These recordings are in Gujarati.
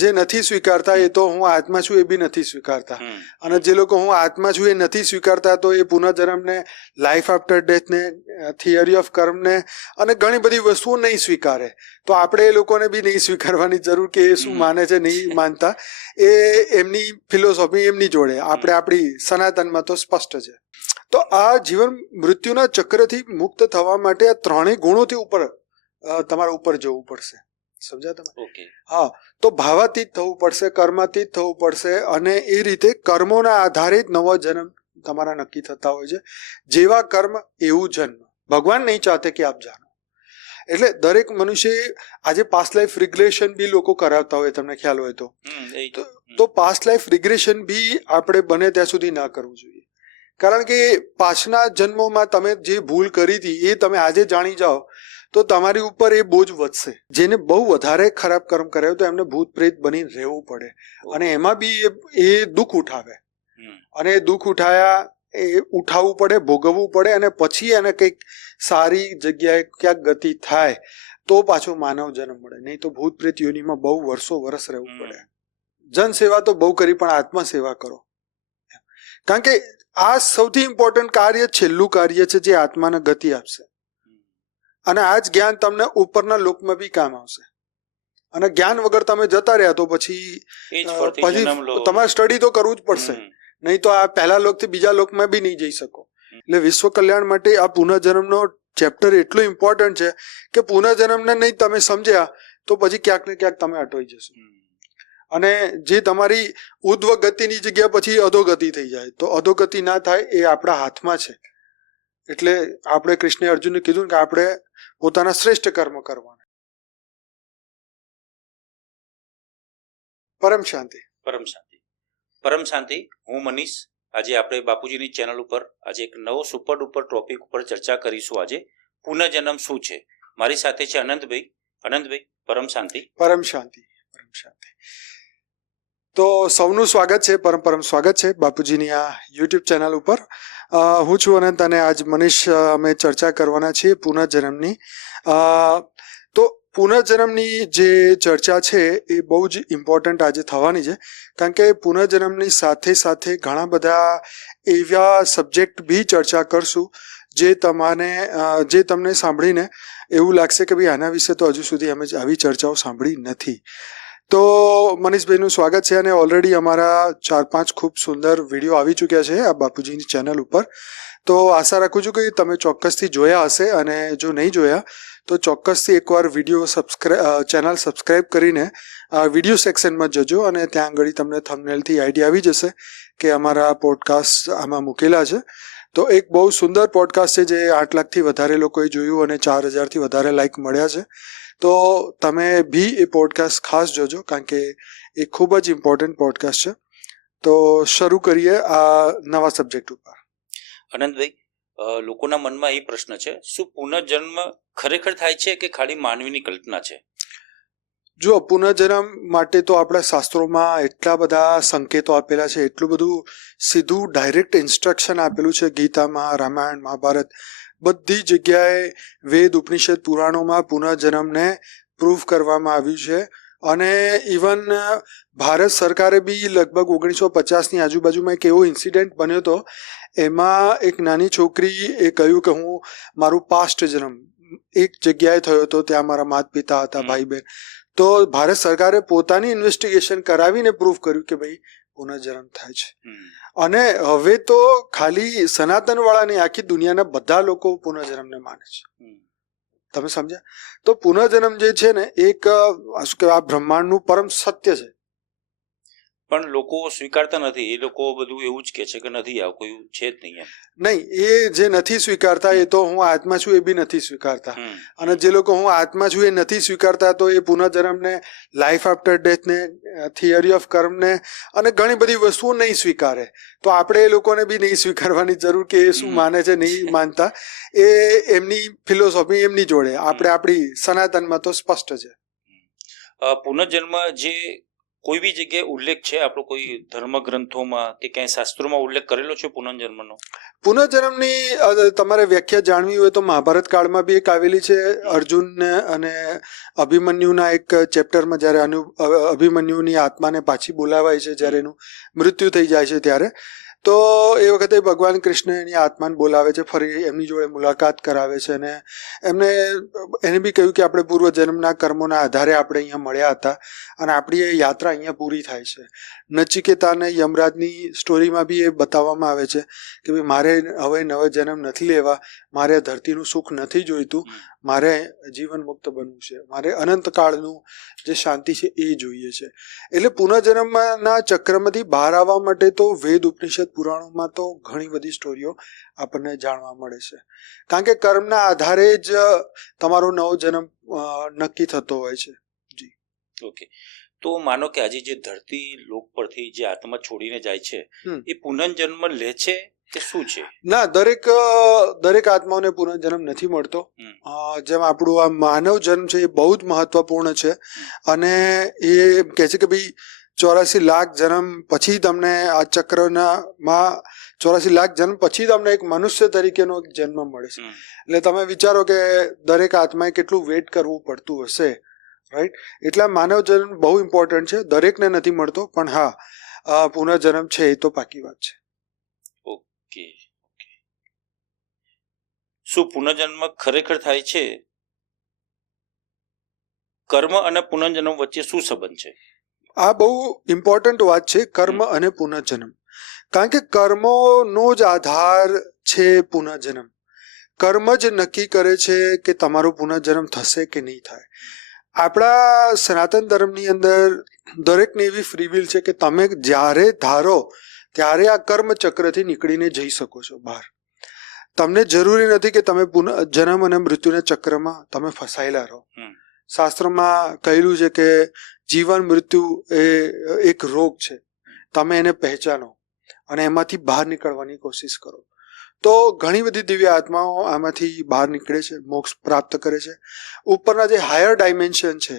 જે નથી સ્વીકારતા એ તો હું આત્મા છું એ બી નથી સ્વીકારતા, અને જે લોકો હું આત્મા છું એ નથી સ્વીકારતા તો એ પુનર્જન્મને, લાઈફ આફ્ટર ડેથને, થિયરી ઓફ કર્મને અને ઘણી બધી વસ્તુઓ નહીં સ્વીકારે. તો આપણે એ લોકોને બી નહીં સ્વીકારવાની જરૂર કે એ શું માને છે નહીં માનતા, એ એમની ફિલોસોફી એમની જોડે, આપણે આપણી સનાતનમાં તો સ્પષ્ટ છે. તો આ જીવન મૃત્યુના ચક્રથી મુક્ત થવા માટે આ ત્રણેય ગુણોથી ઉપર તમારે ઉપર જવું પડશે. સમજ્યા તમે? હા, તો ભાવાતીત થવું પડશે, કર્માતીત થવું પડશે, અને એ રીતે કર્મોના આધારે જ નવો જન્મ તમારા નક્કી થતા હોય છે. જેવા કર્મ એવું જન્મ. ભગવાન નહીં ચાહતે કે આપ જાણો. એટલે દરેક મનુષ્ય આજે પાસ્ટ લાઈફ રિગ્રેશન બી લોકો કરાવતા હોય, તમને ખ્યાલ હોય તો પાસ્ટ લાઈફ રિગ્રેશન બી આપણે બને ત્યાં સુધી ના કરવું જોઈએ. કારણ કે પાછના જન્મોમાં તમે જે ભૂલ કરી હતી એ તમે આજે જાણી જાઓ તો તમારી ઉપર એ બોજ વધશે. જેને બહુ વધારે ખરાબ કર્મ કર્યો તો એમને ભૂત પ્રેત બનીને રહેવું પડે, અને એમાં બી એ દુઃખ ઉઠાવે, અને એ દુઃખ ઉઠાવવું પડે, ભોગવવું પડે, અને પછી એને કંઈક સારી જગ્યાએ ક્યાંક ગતિ થાય તો પાછો માનવ જન્મ મળે. નહીં તો ભૂત પ્રેત યોનિમાં બહુ વર્ષ રહેવું પડે. જનસેવા તો બહુ કરી, પણ આત્મા સેવા કરો. કારણ કે આ સૌથી ઇમ્પોર્ટન્ટ કાર્ય, છેલ્લું કાર્ય છે જે આત્માને ગતિ આપશે. અને આ જ જ્ઞાન તમને ઉપરના લોકમાં બી કામ આવશે. અને જ્ઞાન વગર તમે જતા રહ્યા તો પછી તમારે સ્ટડી તો કરવું જ પડશે, નહીં તો આ પહેલા લોકથી બીજા લોકમાં બી નહીં જઈ શકો. એટલે વિશ્વ કલ્યાણ માટે આ પુનર્જન્મનો ચેપ્ટર એટલું ઇમ્પોર્ટન્ટ છે કે પુનર્જન્મને નહીં તમે સમજ્યા તો પછી ક્યાંક ને ક્યાંક તમે અટવાઈ જશો, અને જે તમારી ઉધ્વ ગતિની જગ્યા પછી અધોગતિ થઈ જાય. તો અધોગતિ ના થાય એ આપણા હાથમાં છે. એટલે આપણે કૃષ્ણે અર્જુનને કીધું કે આપણે પોતાના શ્રેષ્ઠ કર્મ કરવાના. પરમ શાંતિ. પરમ શાંતિ. પરમ શાંતિ. હું મનીષ. આજે આપણે બાપુજીની ચેનલ ઉપર આજે એક નવો સુપર ડુપર ટોપિક ઉપર ચર્ચા કરીશું. આજે પુનર્જન્મ શું છે. મારી સાથે છે અનંતભાઈ. અનંતભાઈ, પરમ શાંતિ. પરમ શાંતિ. પરમ શાંતિ. તો સૌનું સ્વાગત છે, પરમ સ્વાગત છે બાપુજીની આ યુટ્યુબ ચેનલ ઉપર. હું છું અનંત, અને આજ મનીષ અમે ચર્ચા કરવાના છીએ પુનર્જન્મની. તો પુનર્જન્મની જે ચર્ચા છે એ બહુ જ ઇમ્પોર્ટન્ટ આજે થવાની છે, કારણ કે પુનર્જન્મની સાથે સાથે ઘણા બધા એવા સબ્જેક્ટ બી ચર્ચા કરશું જે તમને સાંભળીને એવું લાગશે કે ભાઈ આના વિશે તો હજુ સુધી અમે આવી ચર્ચાઓ સાંભળી નથી. તો મનીષભાઈનું સ્વાગત છે, અને ઓલરેડી અમારા 4-5 ખૂબ સુંદર વિડીયો આવી ચૂક્યા છે આ બાપુજીની ચેનલ ઉપર. તો આશા રાખું છું કે તમે ચોક્કસથી જોયા હશે, અને જો નહીં જોયા તો ચોક્કસથી એકવાર ચેનલ સબસ્ક્રાઈબ કરીને વિડીયો સેક્શનમાં જજો, અને ત્યાં આગળ તમને થંબનેલથી આઈડિયા આવી જશે કે અમારા પોડકાસ્ટ આમાં મૂકેલા છે. તો એક બહુ સુંદર પોડકાસ્ટ છે જે 8 લાખથી વધારે લોકોએ જોયું અને 4000થી વધારે લાઈક મળ્યા છે. તો તમે બી એ પોડકાસ્ટ ખાસ જોજો, કારણ કે એ ખૂબ જ ઇમ્પોર્ટન્ટ પોડકાસ્ટ છે. તો શરૂ કરીએ આ નવા સબ્જેક્ટ ઉપર. અનંતભાઈ, લોકોના મનમાં એ પ્રશ્ન છે, શું પુનર્જન્મ ખરેખર થાય છે કે ખાલી માનવીની કલ્પના છે? જો પુનર્જન્મ માટે તો આપણા શાસ્ત્રોમાં એટલા બધા સંકેતો આપેલા છે, એટલું બધું સીધું ડાયરેક્ટ ઇન્સ્ટ્રક્શન આપેલું છે. ગીતામાં, રામાયણ, મહાભારત, બધી જગ્યાએ વેદ, ઉપનિષદ, પુરાણોમાં પુનર્જન્મને પ્રૂવ કરવામાં આવ્યું છે. અને ઇવન ભારત સરકારે બી લગભગ 1950ની આજુબાજુમાં એક એવો ઇન્સિડન્ટ બન્યો હતો, એમાં એક નાની છોકરી એ કહ્યું કે હું મારું પાસ્ટ જન્મ એક જગ્યાએ થયો હતો, ત્યાં મારા માતા પિતા હતા, ભાઈ બહેન. તો ભારત સરકારે પોતાની ઇન્વેસ્ટિગેશન કરાવીને પ્રૂફ કર્યું કે ભાઈ પુનર્જન્મ થાય છે. અને હવે તો ખાલી સનાતન વાળા નહીં, આખી દુનિયાના બધા લોકો પુનર્જન્મને માને છે. તમે સમજ્યા? તો પુનર્જન્મ જે છે ને એક શું કહેવાય, આ બ્રહ્માંડનું પરમ સત્ય છે. પણ લોકો સ્વીકારતા નથી. એ લોકો બધું એવું જ કહે છે કે નથી, આવું કોઈ છે જ નહીં. નહીં, એ જે નથી સ્વીકારતા એ તો હું આત્મા છું એ બી નથી સ્વીકારતા, અને જે લોકો હું આત્મા છું એ નથી સ્વીકારતા તો એ પુનર્જન્મને, લાઈફ આફ્ટર ડેથને, થિયરી ઓફ કર્મને અને ઘણી બધી વસ્તુઓ નહીં સ્વીકારે. તો આપણે એ લોકોને બી નહીં સ્વીકારવાની જરૂર કે એ શું માને છે નહીં માનતા, એ એમની ફિલોસોફી એમની જોડે, આપણે આપણી સનાતનમાં તો સ્પષ્ટ છે. પુનર્જન્મ જે કોઈ બી જગ્યાએ ઉલ્લેખ છે આપણો કોઈ ધર્મ ગ્રંથોમાં કે ક્યાંય શાસ્ત્રોમાં ઉલ્લેખ કરેલો છે પુનર્જન્મનો? પુનર્જન્મની તમારે વ્યાખ્યા જાણવી હોય તો મહાભારત કાળમાં બી એક આવેલી છે. અર્જુનને અને અભિમન્યુના એક ચેપ્ટરમાં જ્યારે અભિમન્યુની આત્માને પાછી બોલાવાય છે, જ્યારે એનું મૃત્યુ થઈ જાય છે ત્યારે, તો એ વખતે ભગવાન કૃષ્ણ એની આત્માને બોલાવે છે, ફરી એમની જોડે મુલાકાત કરાવે છે અને એને બી કહ્યું કે આપણે પૂર્વજન્મના કર્મોના આધારે આપણે અહીંયા મળ્યા હતા અને આપણી એ યાત્રા અહીંયા પૂરી થાય છે. નચિકેતા અને યમરાજની સ્ટોરીમાં બી એ બતાવવામાં આવે છે કે ભાઈ મારે હવે નવો જન્મ નથી લેવા, મારે ધરતીનું સુખ નથી જોઈતું, મારે જીવન મુક્ત બનવું છે, મારે અનંતકાળનું જે શાંતિ છે એ જોઈએ છે. એટલે પુનર્જન્મના ચક્રમાંથી બહાર આવવા માટે તો વેદ ઉપનિષદ પુરાણોમાં તો ઘણી બધી સ્ટોરીઓ આપણને જાણવા મળે છે, કારણ કે કર્મના આધારે જ તમારો નવો જન્મ નક્કી થતો હોય છે. જી ઓકે. તો માનો કે આજે જે ધરતી લોક પરથી જે આત્મા છોડીને જાય છે એ પુનર્જન્મ લે છે કે શું છે? ના, દરેક આત્માઓને પુનર્જન્મ નથી મળતો. જેમ આપણું આ માનવ જન્મ છે એ બહુ જ મહત્વપૂર્ણ છે અને એ કહે છે કે ભાઈ 84 લાખ જન્મ પછી તમને આ ચક્રમાં 84 લાખ જન્મ પછી તમને એક મનુષ્ય તરીકેનો એક જન્મ મળે છે. એટલે તમે વિચારો કે દરેક આત્માએ કેટલું વેઇટ કરવું પડતું હશે, રાઈટ? એટલે માનવ જન્મ બહુ ઇમ્પોર્ટન્ટ છે, દરેકને નથી મળતો, પણ હા પુનર્જન્મ છે એ તો પાકી વાત છે. ઓકે. શું પુનર્જન્મ ખરેખર થાય છે? કર્મ અને પુનર્જન્મ વચ્ચે શું સંબંધ છે? આ બહુ ઇમ્પોર્ટન્ટ વાત છે, કર્મ અને પુનર્જન્મ, કારણ કે કર્મોનો જ આધાર છે પુનર્જન્મ. કર્મ જ નક્કી કરે છે કે તમારો પુનર્જન્મ થશે કે નહીં થાય. આપણા સનાતન ધર્મની અંદર દરેકને એવી ફ્રી વિલ છે કે તમે જ્યારે ધારો ત્યારે આ કર્મ ચક્રથી નીકળીને જઈ શકો છો બહાર. તમને જરૂરી નથી કે તમે જન્મ અને મૃત્યુના ચક્રમાં તમે ફસાયેલા રહો. શાસ્ત્રમાં કહેલું છે કે જીવન મૃત્યુ એ એક રોગ છે, તમે એને પહેચાનો અને એમાંથી બહાર નીકળવાની કોશિશ કરો. તો ઘણી બધી દિવ્ય આત્માઓ આમાંથી બહાર નીકળે છે, મોક્ષ પ્રાપ્ત કરે છે. ઉપરના જે હાયર ડાયમેન્શન છે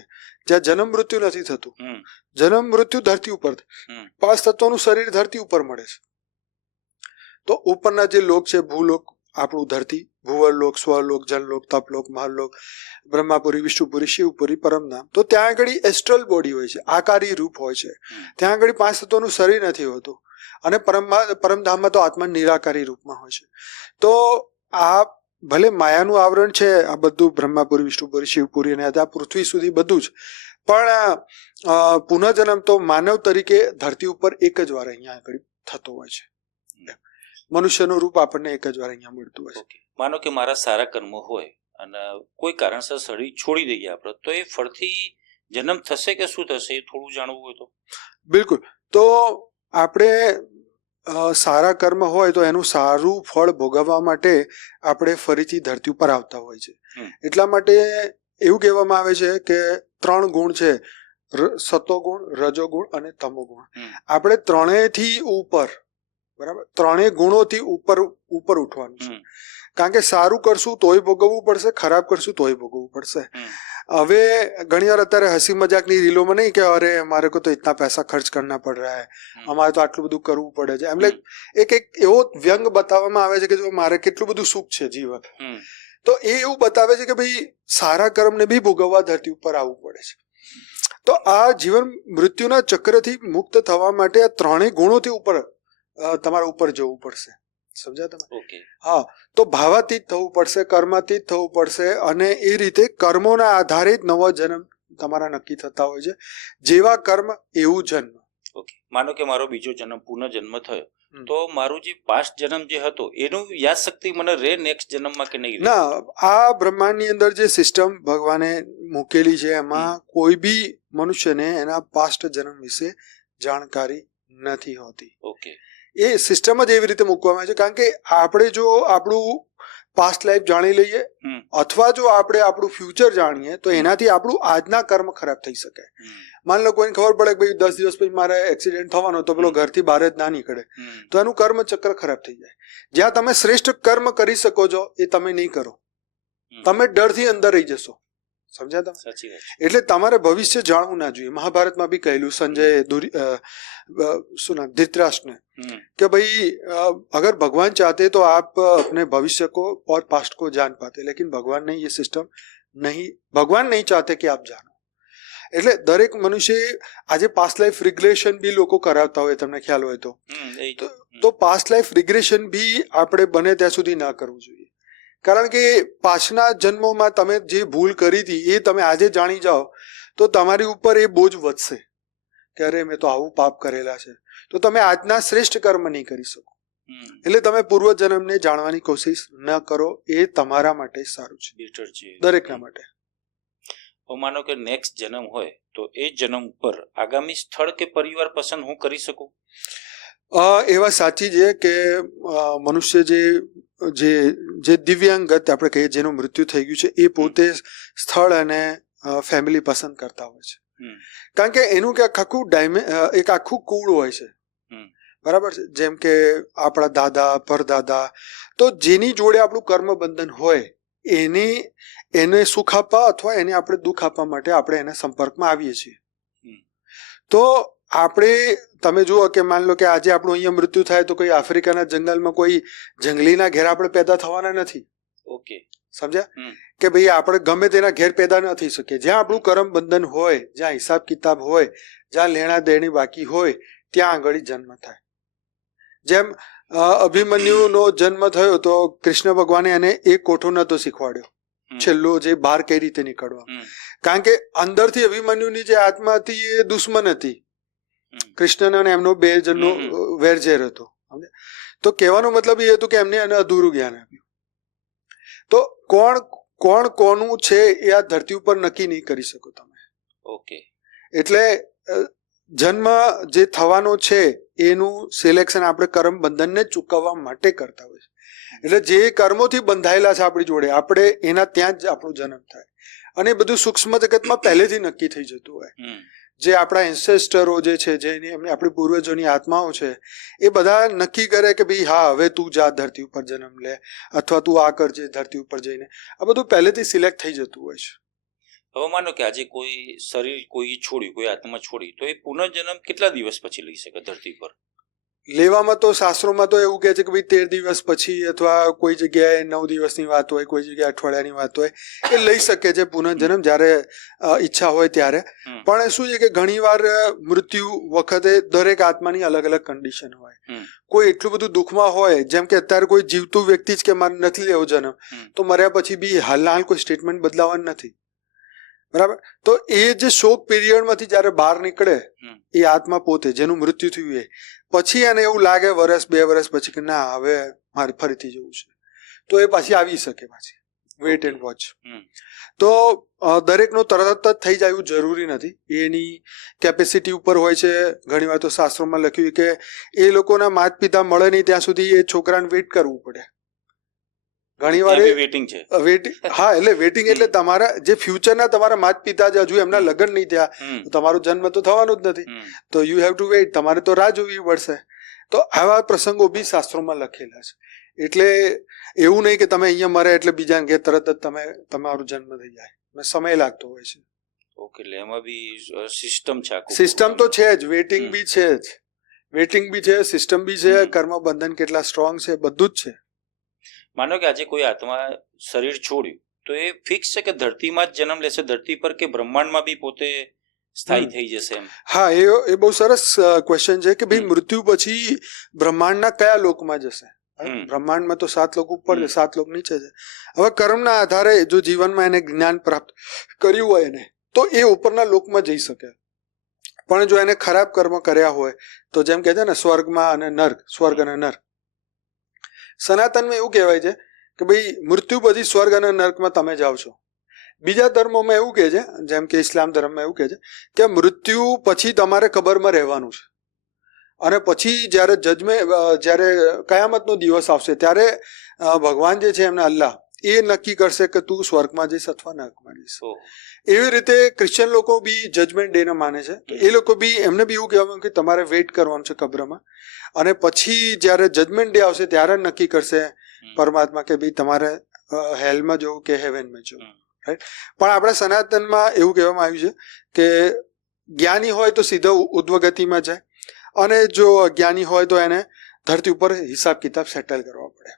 જ્યાં જન્મ મૃત્યુ નથી થતું, જન્મ મૃત્યુ ધરતી ઉપર, 5 તત્વોનું શરીર ધરતી ઉપર મળે છે. તો ઉપરના જે લોક છે, ભૂલોક, આપણું ધરતી, ભુવરલોક, સ્વરલોક, જનલોક, તપલોક, મહરલોક, બ્રહ્માપુરી, વિષ્ણુપુરી, શિવપુરી, પરમધામ, તો ત્યાં આગળ એસ્ટ્રલ બોડી હોય છે, આકારી રૂપ હોય છે. ત્યાં આગળ 5 તત્વોનું શરીર નથી હોતું અને પરમધામમાં તો આત્મા નિરાકારી રૂપમાં હોય છે. તો આ ભલે માયાનું આવરણ છે આ બધું, બ્રહ્માપુરી, વિષ્ણુપુરી, શિવપુરી અને આ પૃથ્વી સુધી બધું જ, પણ પુનર્જન્મ તો માનવ તરીકે ધરતી ઉપર એક જ વાર અહીંયા આગળ થતો હોય છે. મનુષ્યનું રૂપ આપણને એક જ વાર અહીંયા મળતું હોય છે. માનો કે મારા સારા કર્મો હોય અને કોઈ કારણસર શરીર છોડી દઈએ આપણે, તો એ ફરતી જન્મ થશે કે શું થશે એ થોડું જાણવું હોય તો? બિલકુલ. તો આપણે સારા કર્મ હોય તો એનું સારું ફળ ભોગવવા માટે આપણે ફરીથી ધરતી ઉપર આવતા હોય છે. એટલા માટે એવું કહેવામાં આવે છે કે 3 ગુણ છે, સતોગુણ, રજોગુણ અને તમોગુણ. આપણે ત્રણેયથી ઉપર, બરાબર, 3 ગુણોથી ઉપર ઉઠવાનું છે. કારણ કે સારું કરશું તોય ભોગવવું પડશે, ખરાબ કરશું તોય ભોગવવું પડશે. હવે ઘણી વાર અત્યારે હસી મજાકની રીલોમાં નહીં કે અરે અમારે કો તો ઇતના પૈસા ખર્ચ કરના પડ રહા હૈ, અમારે તો આટલું બધું કરવું પડે છે, એટલે એક એવો વ્યંગ બતાવવામાં આવે છે કે જો મારે કેટલું બધું સુખ છે જીવન, તો એ એવું બતાવે છે કે ભાઈ સારા કર્મને બી ભોગવવા ધરતી ઉપર આવવું પડે છે. તો આ જીવન મૃત્યુના ચક્રથી મુક્ત થવા માટે આ 3 ગુણોથી ઉપર તમારે ઉપર જવું પડશે. સમજ્યા તમે? હા. તો ભાવાતીત થવું પડશે, કર્માતીત થવું પડશે અને એ રીતે કર્મોના આધારે જ નવો જન્મ તમારા નક્કી થતા હોય છે. જેવા કર્મ એવું જન્મ. ઓકે. માનો કે મારો બીજો જન્મ પુનર્જન્મ થયો, તો મારું જે પાસ્ટ જન્મ જે હતો એનું યાદ શક્તિ મને રે નેક્સ્ટ જન્મમાં કે નહીં? ના, આ બ્રહ્માંડની અંદર જે સિસ્ટમ ભગવાને મૂકેલી છે એમાં કોઈ બી મનુષ્યને એના પાસ્ટ જન્મ વિશે જાણકારી નથી હોતી. ઓકે. એ સિસ્ટમ જ એવી રીતે મૂકવામાં આવે છે, કારણ કે આપણે જો આપણું પાસ્ટ લાઈફ જાણી લઈએ અથવા જો આપણે આપણું ફ્યુચર જાણીએ તો એનાથી આપણું આજના કર્મ ખરાબ થઈ શકે. માન લો કોઈને ખબર પડે કે ભાઈ 10 દિવસ પછી મારે એક્સિડન્ટ થવાનો, તો પેલો ઘરથી બહાર જ ના નીકળે, તો એનું કર્મ ચક્ર ખરાબ થઈ જાય. જ્યાં તમે શ્રેષ્ઠ કર્મ કરી શકો છો એ તમે નહીં કરો, તમે ડરથી અંદર રહી જશો. સમજ્યા તમે? સાચી વાત. એટલે તમારે ભવિષ્ય જાણવું ના જોઈએ. મહાભારતમાં બી કહેલું સંજય શું નામ ધૃતરાષ્ટ્રને कि भाई अगर भगवान चाहते तो आप अपने भविष्य को और पास्ट को जान पाते, लेकिन भगवान ने ये सिस्टम नहीं, भगवान नहीं चाहते कि आप जानो. એટલે દરેક મનુષ્ય આજે પાસ્ટ લાઈફ રિગ્રેશન બી લોકો કરાવતા હોય, તમને ખ્યાલ હોય તો પાસ્ટ લાઈફ રિગ્રેશન બી આપણે બને ત્યાં સુધી ના કરવું જોઈએ. કારણ કે પાછના જન્મોમાં તમે જે ભૂલ કરી હતી એ તમે આજે જાણી જાઓ તો તમારી ઉપર એ બોજ વધશે કે અરે મેં તો આવું પાપ કરેલા છે, તો તમે આજના શ્રેષ્ઠ કર્મ નહીં કરી શકો. એટલે તમે પૂર્વજન્મને જાણવાની કોશિશ ન કરો, એ તમારા માટે સારું છે, દરેકના માટે. માનો કે નેક્સ્ટ જન્મ હોય તો એ જન્મ ઉપર આગામી સ્થળ કે પરિવાર પસંદ હું કરી શકું? એ વાત સાચી છે કે મનુષ્ય જે દિવ્યાંગ ગત આપણે કહીએ, જેનું મૃત્યુ થઈ ગયું છે, એ પોતે સ્થળ અને ફેમિલી પસંદ કરતા હોય છે. કારણ કે એનું કે એક આખું કુળ હોય છે, બરાબર છે. જેમ કે આપણા દાદા પરદાદા, તો જેની જોડે આપણું કર્મ બંધન હોય એને સુખ આપવા અથવા એને આપણે દુઃખ આપવા માટે આપણે એના સંપર્કમાં આવીએ છીએ. તો આપણે તમે જુઓ કે માન લો કે આજે આપણું અહીંયા મૃત્યુ થાય તો કોઈ આફ્રિકાના જંગલમાં કોઈ જંગલીના ઘેર આપણે પેદા થવાના નથી. ઓકે, સમજ્યા? કે ભાઈ આપણે ગમે તેના ઘેર પેદા ન થઈ શકીએ. જ્યાં આપણું કર્મ બંધન હોય, જ્યાં હિસાબ કિતાબ હોય, જ્યાં લેણા દેણી બાકી હોય, ત્યાં આગળ જન્મ થાય. જેમ અભિમન્યુનો જન્મ થયો તો કૃષ્ણ ભગવાને એને એક કોઠો નતો શીખવાડ્યો, છેલ્લો જે બહાર કઈ રીતે નીકળવા. કારણ કે અંદરથી અભિમન્યુની જે આત્મા હતી એ દુશ્મન હતી કૃષ્ણ અને એમનો બે જણનો વેરઝેર હતો. તો કહેવાનો મતલબ એ હતું કે એમને એને અધૂરું જ્ઞાન આપ્યું. તો કોણ કોનું છે એ આ ધરતી ઉપર નક્કી નહીં કરી શકો તમે. ઓકે, એટલે જન્મ જે થવાનો છે એનું સિલેક્શન આપણે કર્મ બંધનને ચૂકવવા માટે કરતા હોય છે. એટલે જે કર્મોથી બંધાયેલા છે આપણી જોડે, આપણે એના ત્યાં જ આપણો જન્મ થાય. અને બધું સૂક્ષ્મ જગતમાં પહેલેથી નક્કી થઈ જતું હોય. જે આપણા એન્સેસ્ટરો જે છે, જે આપણી પૂર્વજોની આત્માઓ છે, એ બધા નક્કી કરે કે ભાઈ હા હવે તું જા ધરતી ઉપર જન્મ લે, અથવા તું આ કરજે ધરતી ઉપર જઈને. આ બધું પહેલેથી સિલેક્ટ થઈ જતું હોય છે. હવે માનો કે આજે કોઈ શરીર કોઈ છોડ્યું, કોઈ આત્મા છોડી, તો એ પુનર્જન્મ કેટલા દિવસ પછી લઈ શકે ધરતી પર? લેવામાં તો શાસ્ત્રોમાં તો એવું કહે છે કે ભાઈ 13 દિવસ પછી, અથવા કોઈ જગ્યાએ 9 દિવસની વાત હોય, કોઈ જગ્યાએ અઠવાડિયાની વાત હોય, એ લઈ શકે છે પુનર્જન્મ જ્યારે ઈચ્છા હોય ત્યારે. પણ શું છે કે ઘણી વાર મૃત્યુ વખતે દરેક આત્માની અલગ અલગ કન્ડિશન હોય. કોઈ એટલું બધું દુઃખમાં હોય, જેમ કે અત્યારે કોઈ જીવતું વ્યક્તિ જ કે મારે નથી લેવો જન્મ, તો મર્યા પછી બી હાલ કોઈ સ્ટેટમેન્ટ બદલાવાનું નથી, બરાબર. તો એ જે શોક પીરિયડમાંથી જયારે બહાર નીકળે એ આત્મા પોતે, જેનું મૃત્યુ થયું એ, પછી એને એવું લાગે વર્ષ 2 વર્ષ પછી કે ના હવે મારે ફરીથી જવું છે, તો એ પાછી આવી શકે. પાછી વેઇટ એન્ડ વોચ. તો દરેકનો તરત જ થઈ જાય એવું જરૂરી નથી, એની કેપેસિટી ઉપર હોય છે. ઘણી વાર તો શાસ્ત્રોમાં લખ્યું કે એ લોકોના માતા પિતા મળે નહીં ત્યાં સુધી એ છોકરાને વેઇટ કરવું પડે. ઘણી વાર વેઇટિંગ છે. હા, એટલે વેઇટિંગ એટલે તમારા જે ફ્યુચરના તમારા માતા પિતા હજુ એમના લગ્ન નહીં થયા, તમારો જન્મ તો થવાનો જ નથી, તો યુ હેવ ટુ વેઇટ, તમારે તો રાહ જોવી પડશે. તો આવા પ્રસંગો બી શાસ્ત્રોમાં લખેલા છે. એટલે એવું નહીં કે તમે અહીંયા મરે એટલે બીજા ઘેર તરત જ તમારો જન્મ થઈ જાય, સમય લાગતો હોય છે. ઓકે, એટલે એમાં બી સિસ્ટમ છે. સિસ્ટમ તો છે જ, વેઇટિંગ બી છે જ, વેઇટિંગ બી છે, સિસ્ટમ બી છે, કર્મ બંધન કેટલા સ્ટ્રોંગ છે, બધું જ છે. માનો કે આજે કોઈ આત્મા શરીર છોડ્યું તો એ ફિક્સ છે કે ધરતીમાં જ જન્મ લેશે ધરતી પર, કે બ્રહ્માંડમાં બી પોતે સ્થાયી થઈ જશે એમ? હા, એ બહુ સરસ ક્વેશ્ચન છે કે ભાઈ મૃત્યુ પછી બ્રહ્માંડના કયા લોકમાં જશે? બ્રહ્માંડમાં તો 7 લોક ઉપર છે, 7 લોક નીચે છે. હવે કર્મના આધારે જો જીવનમાં એને જ્ઞાન પ્રાપ્ત કર્યું હોય ને તો એ ઉપરના લોકમાં જઈ શકે. પણ જો એને ખરાબ કર્મ કર્યા હોય તો જેમ કે છે ને સ્વર્ગમાં અને નર્ક, સ્વર્ગ અને નર્ક, સનાતનમાં એવું કહેવાય છે કે ભાઈ મૃત્યુ પછી સ્વર્ગ અને નર્કમાં તમે જાઓ છો. બીજા ધર્મોમાં એવું કહે છે, જેમ કે ઇસ્લામ ધર્મમાં એવું કહે છે કે મૃત્યુ પછી તમારે કબરમાં રહેવાનું છે, અને પછી જ્યારે કયામતનો દિવસ આવશે ત્યારે ભગવાન જે છે એમના અલ્લાહ એ નક્કી કરશે કે તું સ્વર્ગમાં જઈશ અથવા નર્કમાં જઈશ. એવી રીતે ક્રિશ્ચિયન લોકો બી જજમેન્ટ ડે ને માને છે. એ લોકો બી એમને બી એવું કહેવાનું કે તમારે વેઇટ કરવાનું છે કબ્રમાં, અને પછી જ્યારે જજમેન્ટ ડે આવશે ત્યારે નક્કી કરશે પરમાત્મા કે ભાઈ તમારે હેલમાં જવું કે હેવનમાં જવું. પણ આપણા સનાતનમાં એવું કહેવામાં આવ્યું છે કે જ્ઞાની હોય તો સીધો ઉદ્વગતિમાં જાય, અને જો અજ્ઞાની હોય તો એને ધરતી ઉપર હિસાબ કિતાબ સેટલ કરવા પડે,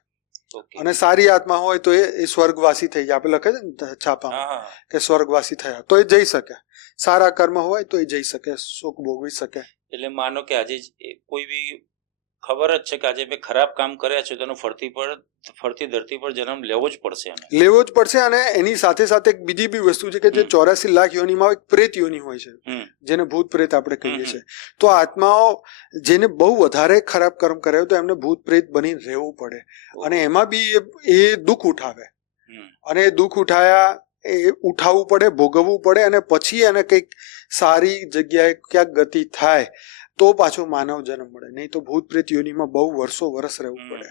અને સારી આત્મા હોય તો એ સ્વર્ગવાસી થઈ જાય. આપણે લખે છે ને છાપામાં કે સ્વર્ગવાસી થયા તો એ જઈ શકે, સારા કર્મ હોય તો એ જઈ શકે, સુખ ભોગવી શકે. એટલે માનો કે આજે કોઈ બી ખબર જ છે કે આજે મેં ખરાબ કામ કર્યા છે તો એનું ફરતી ધરતી પર જન્મ લેવો જ પડશે, લેવો જ પડશે. અને એની સાથે સાથે એક બીજી બી વસ્તુ છે કે જે 84 લાખ યોનિમાં એક પ્રેત યોનિ હોય છે, જેને ભૂત પ્રેત આપણે કહીએ છીએ. તો આત્માઓ જેને બહુ વધારે ખરાબ કર્મ કર્યા તો એમને ભૂત પ્રેત બની રહેવું પડે, અને એમાં બી એ દુઃખ ઉઠાવે, અને એ દુઃખ ઉઠાવવું પડે, ભોગવવું પડે, અને પછી એને કંઈક સારી જગ્યાએ ક્યાંક ગતિ થાય તો પાછો માનવ જન્મ મળે. નહીં તો ભૂત પ્રેત યોનિમાં બહુ વર્ષ રહેવું પડે.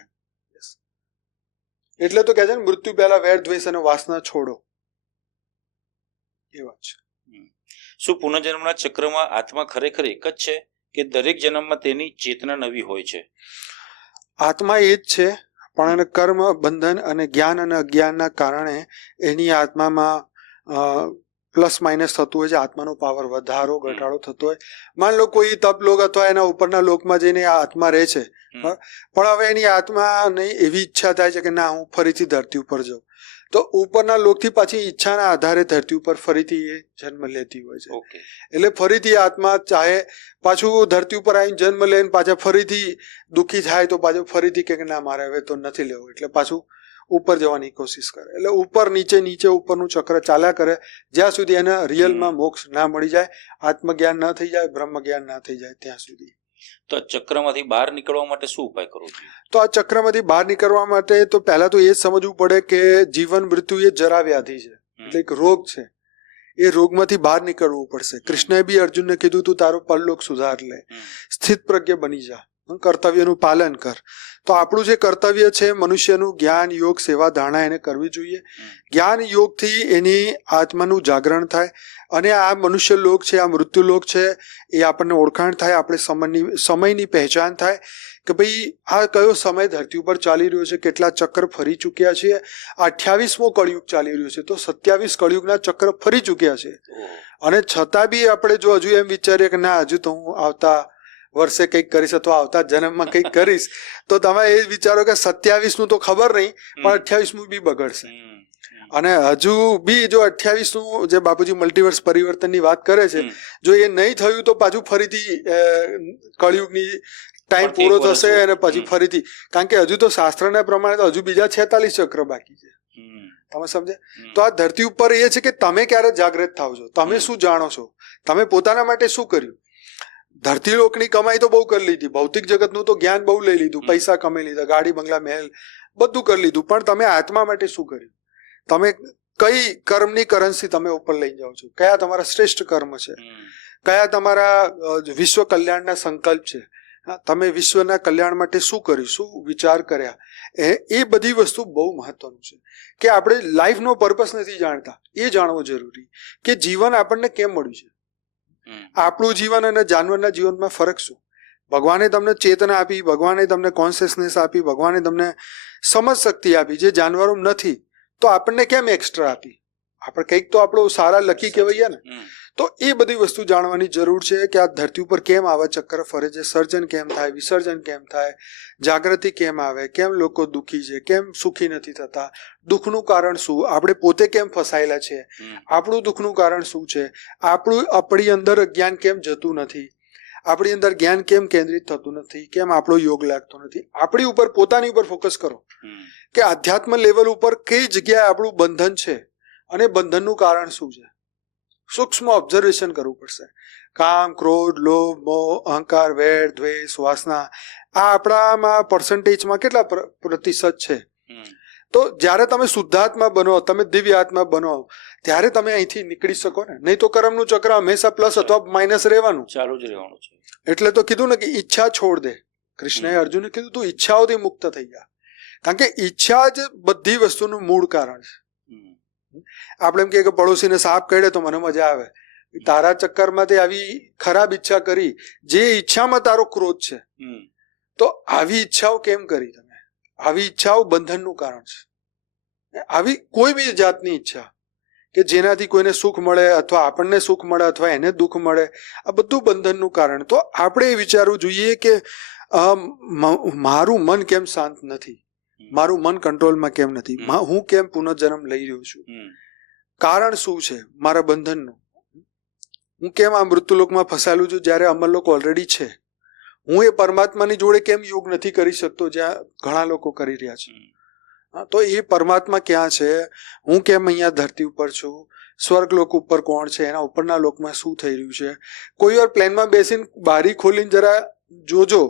એટલે તો કહે છે ને, મૃત્યુ પહેલા વેર દ્વેષ અને વાસના છોડો, એ વાત છે. શું પુનર્જન્મના ચક્રમાં આત્મા ખરેખર એક જ છે કે દરેક જન્મમાં તેની ચેતના નવી હોય છે? આત્મા એ જ છે, પણ એને કર્મ બંધન અને જ્ઞાન અને અજ્ઞાનના કારણે એની આત્મામાં પ્લસ માઇનસ થતું હોય છે. આત્માનો પાવર વધારો ઘટાડો થતો હોય. માન લો કોઈ તપ લોક અથવા એના ઉપરના લોકમાં જઈને આ આત્મા રહે છે, પણ હવે એની આત્મા નહીં એવી ઈચ્છા થાય છે કે ના હું ફરીથી ધરતી ઉપર જાઉં, તો ઉપરના લોકથી પાછી ઈચ્છાના આધારે ધરતી ઉપર ફરીથી એ જન્મ લેતી હોય છે. એટલે ફરીથી આત્મા ચાહે પાછું ધરતી ઉપર આવીને જન્મ લઈને પાછા ફરીથી દુઃખી થાય તો પાછું ફરીથી કે ના મારે હવે તો નથી લેવું, એટલે પાછું ઉપર જવાની કોશિશ કરે. એટલે ઉપર નીચે ઉપરનું ચક્ર ચાલ્યા કરે જ્યાં સુધી એને રિયલમાં મોક્ષ ના મળી જાય, આત્મજ્ઞાન ના થઈ જાય, બ્રહ્મ જ્ઞાન ના થઈ જાય ત્યાં સુધી. તો આ ચક્રમાંથી બહાર નીકળવા માટે શું ઉપાય કરવો જોઈએ? તો આ ચક્રમાંથી બહાર નીકળવા માટે તો પહેલા તો એ જ સમજવું પડે કે જીવન મૃત્યુ એ જરા વ્યાધિ છે, એટલે એક રોગ છે. એ રોગમાંથી બહાર નીકળવું પડશે. કૃષ્ણએ બી અર્જુનને કીધું તું તારો પરલોક સુધાર લે, સ્થિત પ્રજ્ઞ બની જા, કર્તવ્યનું પાલન કર. તો આપણું જે કર્તવ્ય છે મનુષ્યનું જ્ઞાન યોગ સેવા ધારણા એને કરવી જોઈએ. જ્ઞાન યોગથી એની આત્માનું જાગરણ થાય, અને આ મનુષ્ય લોક છે, આ મૃત્યુ લોક છે, એ આપણને ઓળખાણ થાય, આપણે સમયની પહેચાન થાય કે ભાઈ આ કયો સમય ધરતી ઉપર ચાલી રહ્યો છે, કેટલા ચક્ર ફરી ચૂક્યા છે. 28મો કળિયુગ ચાલી રહ્યો છે, તો 27 કળિયુગના ચક્ર ફરી ચૂક્યા છે, અને છતાં બી આપણે જો હજુ એમ વિચારીએ કે ના હજુ તો હું આવતા વર્ષે કંઈક કરીશ અથવા આવતા જન્મમાં કંઈક કરીશ, તો તમે એ વિચારો કે 27નું તો ખબર નહીં, પણ 28મું બી બગડશે. અને હજુ બી જો 28નું જે બાપુજી મલ્ટીવર્સ પરિવર્તનની વાત કરે છે, જો એ નહીં થયું તો પાછું ફરીથી કળિયુગની ટાઈમ પૂરો થશે, અને પછી ફરીથી, કારણ કે હજુ તો શાસ્ત્રના પ્રમાણે તો હજુ બીજા 46 ચક્ર બાકી છે. તમે સમજે? તો આ ધરતી ઉપર એ છે કે તમે ક્યારે જાગૃત થાવ છો, તમે શું જાણો છો, તમે પોતાના માટે શું કર્યું. ધરતી લોકની કમાઈ તો બહુ કરી લીધી, ભૌતિક જગતનું તો જ્ઞાન બહુ લઈ લીધું, પૈસા કમાઈ લીધા, ગાડી બંગલા મહેલ બધું કરી લીધું, પણ તમે આત્મા માટે શું કર્યું? તમે કઈ કર્મની કરન્સી તમે ઉપર લઈ જાઓ છો, કયા તમારા શ્રેષ્ઠ કર્મ છે, કયા તમારા વિશ્વ કલ્યાણના સંકલ્પ છે, તમે વિશ્વના કલ્યાણ માટે શું કર્યું, શું વિચાર કર્યા. એ બધી વસ્તુ બહુ મહત્વનું છે કે આપણે લાઈફનો પર્પસ નથી જાણતા, એ જાણવું જરૂરી કે જીવન આપણને કેમ મળ્યું છે. આપણું જીવન અને જાનવરના જીવનમાં ફરક શું? ભગવાને તમને ચેતના આપી, ભગવાને તમને કોન્શિયસનેસ આપી, ભગવાને તમને સમજ શક્તિ આપી જે જાનવરો નથી, તો આપણને કેમ એક્સ્ટ્રા આપી? આપણે કંઈક તો આપણું સારા લકી કહેવાય ને. તો એ બધી વસ્તુ જાણવાની જરૂર છે કે આ ધરતી ઉપર કેમ આવા ચક્કર ફરે છે, સર્જન કેમ થાય, વિસર્જન કેમ થાય, જાગૃતિ કેમ આવે, કેમ લોકો દુઃખી છે, કેમ સુખી નથી થતા, દુઃખનું કારણ શું, આપણે પોતે કેમ ફસાયેલા છે, આપણું દુઃખનું કારણ શું છે, આપણી અંદર જ્ઞાન કેમ જતું નથી, આપણી અંદર જ્ઞાન કેમ કેન્દ્રિત થતું નથી, કેમ આપણો યોગ લાગતો નથી. આપણી ઉપર પોતાની ઉપર ફોકસ કરો કે આધ્યાત્મ લેવલ ઉપર કઈ જગ્યાએ આપણું બંધન છે અને બંધનનું કારણ શું છે. સૂક્ષ્મ ઓબ્ઝર્વેશન કરવું પડશે. કામ, ક્રોધ, લોભ, મોહ, અહંકાર, વેર, દ્વેષ, વાસના આ આપણામાં પર્સન્ટેજમાં કેટલા પ્રતિશત છે. તો જ્યારે તમે શુદ્ધાત્મા બનો, તમે દિવ્ય આત્મા બનો, ત્યારે તમે અહીંથી નીકળી શકો ને. નહીં તો કર્મનું ચક્ર હંમેશા પ્લસ અથવા માઇનસ રહેવાનું, ચાલુ જ રહેવાનું છે. એટલે તો કીધું ને કે ઈચ્છા છોડ દે. કૃષ્ણએ અર્જુનને કીધું તું ઈચ્છાઓથી મુક્ત થઈ જા, કારણ કે ઈચ્છા જ બધી વસ્તુનું મૂળ કારણ છે. આપણે એમ કે પડોશીને સાપ કરડે તો મને મજા આવે, તારા ચક્કરમાં તે આવી ખરાબ ઈચ્છા કરી, જે ઈચ્છામાં તારો ક્રોધ છે, તો આવી ઈચ્છાઓ કેમ કરી તમે? આવી ઈચ્છાઓ બંધનનું કારણ છે. આવી કોઈ બી જાતની ઈચ્છા કે જેનાથી કોઈને સુખ મળે અથવા આપણને સુખ મળે અથવા એને દુઃખ મળે, આ બધું બંધનનું કારણ. તો આપણે એ વિચારવું જોઈએ કે મારું મન કેમ શાંત નથી, મારું મન કંટ્રોલમાં કેમ નથી, હું કેમ પુનર્જન્મ લઈ રહ્યો છું, કારણ શું છે મારા બંધનનું, હું કેમ આ મૃત્યુલોકમાં ફસાયેલું છું જ્યારે અમરલોક ઓલરેડી છે, હું એ પરમાત્માની જોડે કેમ યોગ નથી કરી શકતો જ્યાં ઘણા લોકો કરી રહ્યા છે. તો એ પરમાત્મા ક્યાં છે, હું કેમ અહીંયા ધરતી ઉપર છું, સ્વર્ગલોક ઉપર કોણ છે, એના ઉપરના લોકમાં શું થઈ રહ્યું છે. કોઈ વાર પ્લેનમાં બેસીને બારી ખોલીને જરા જોજો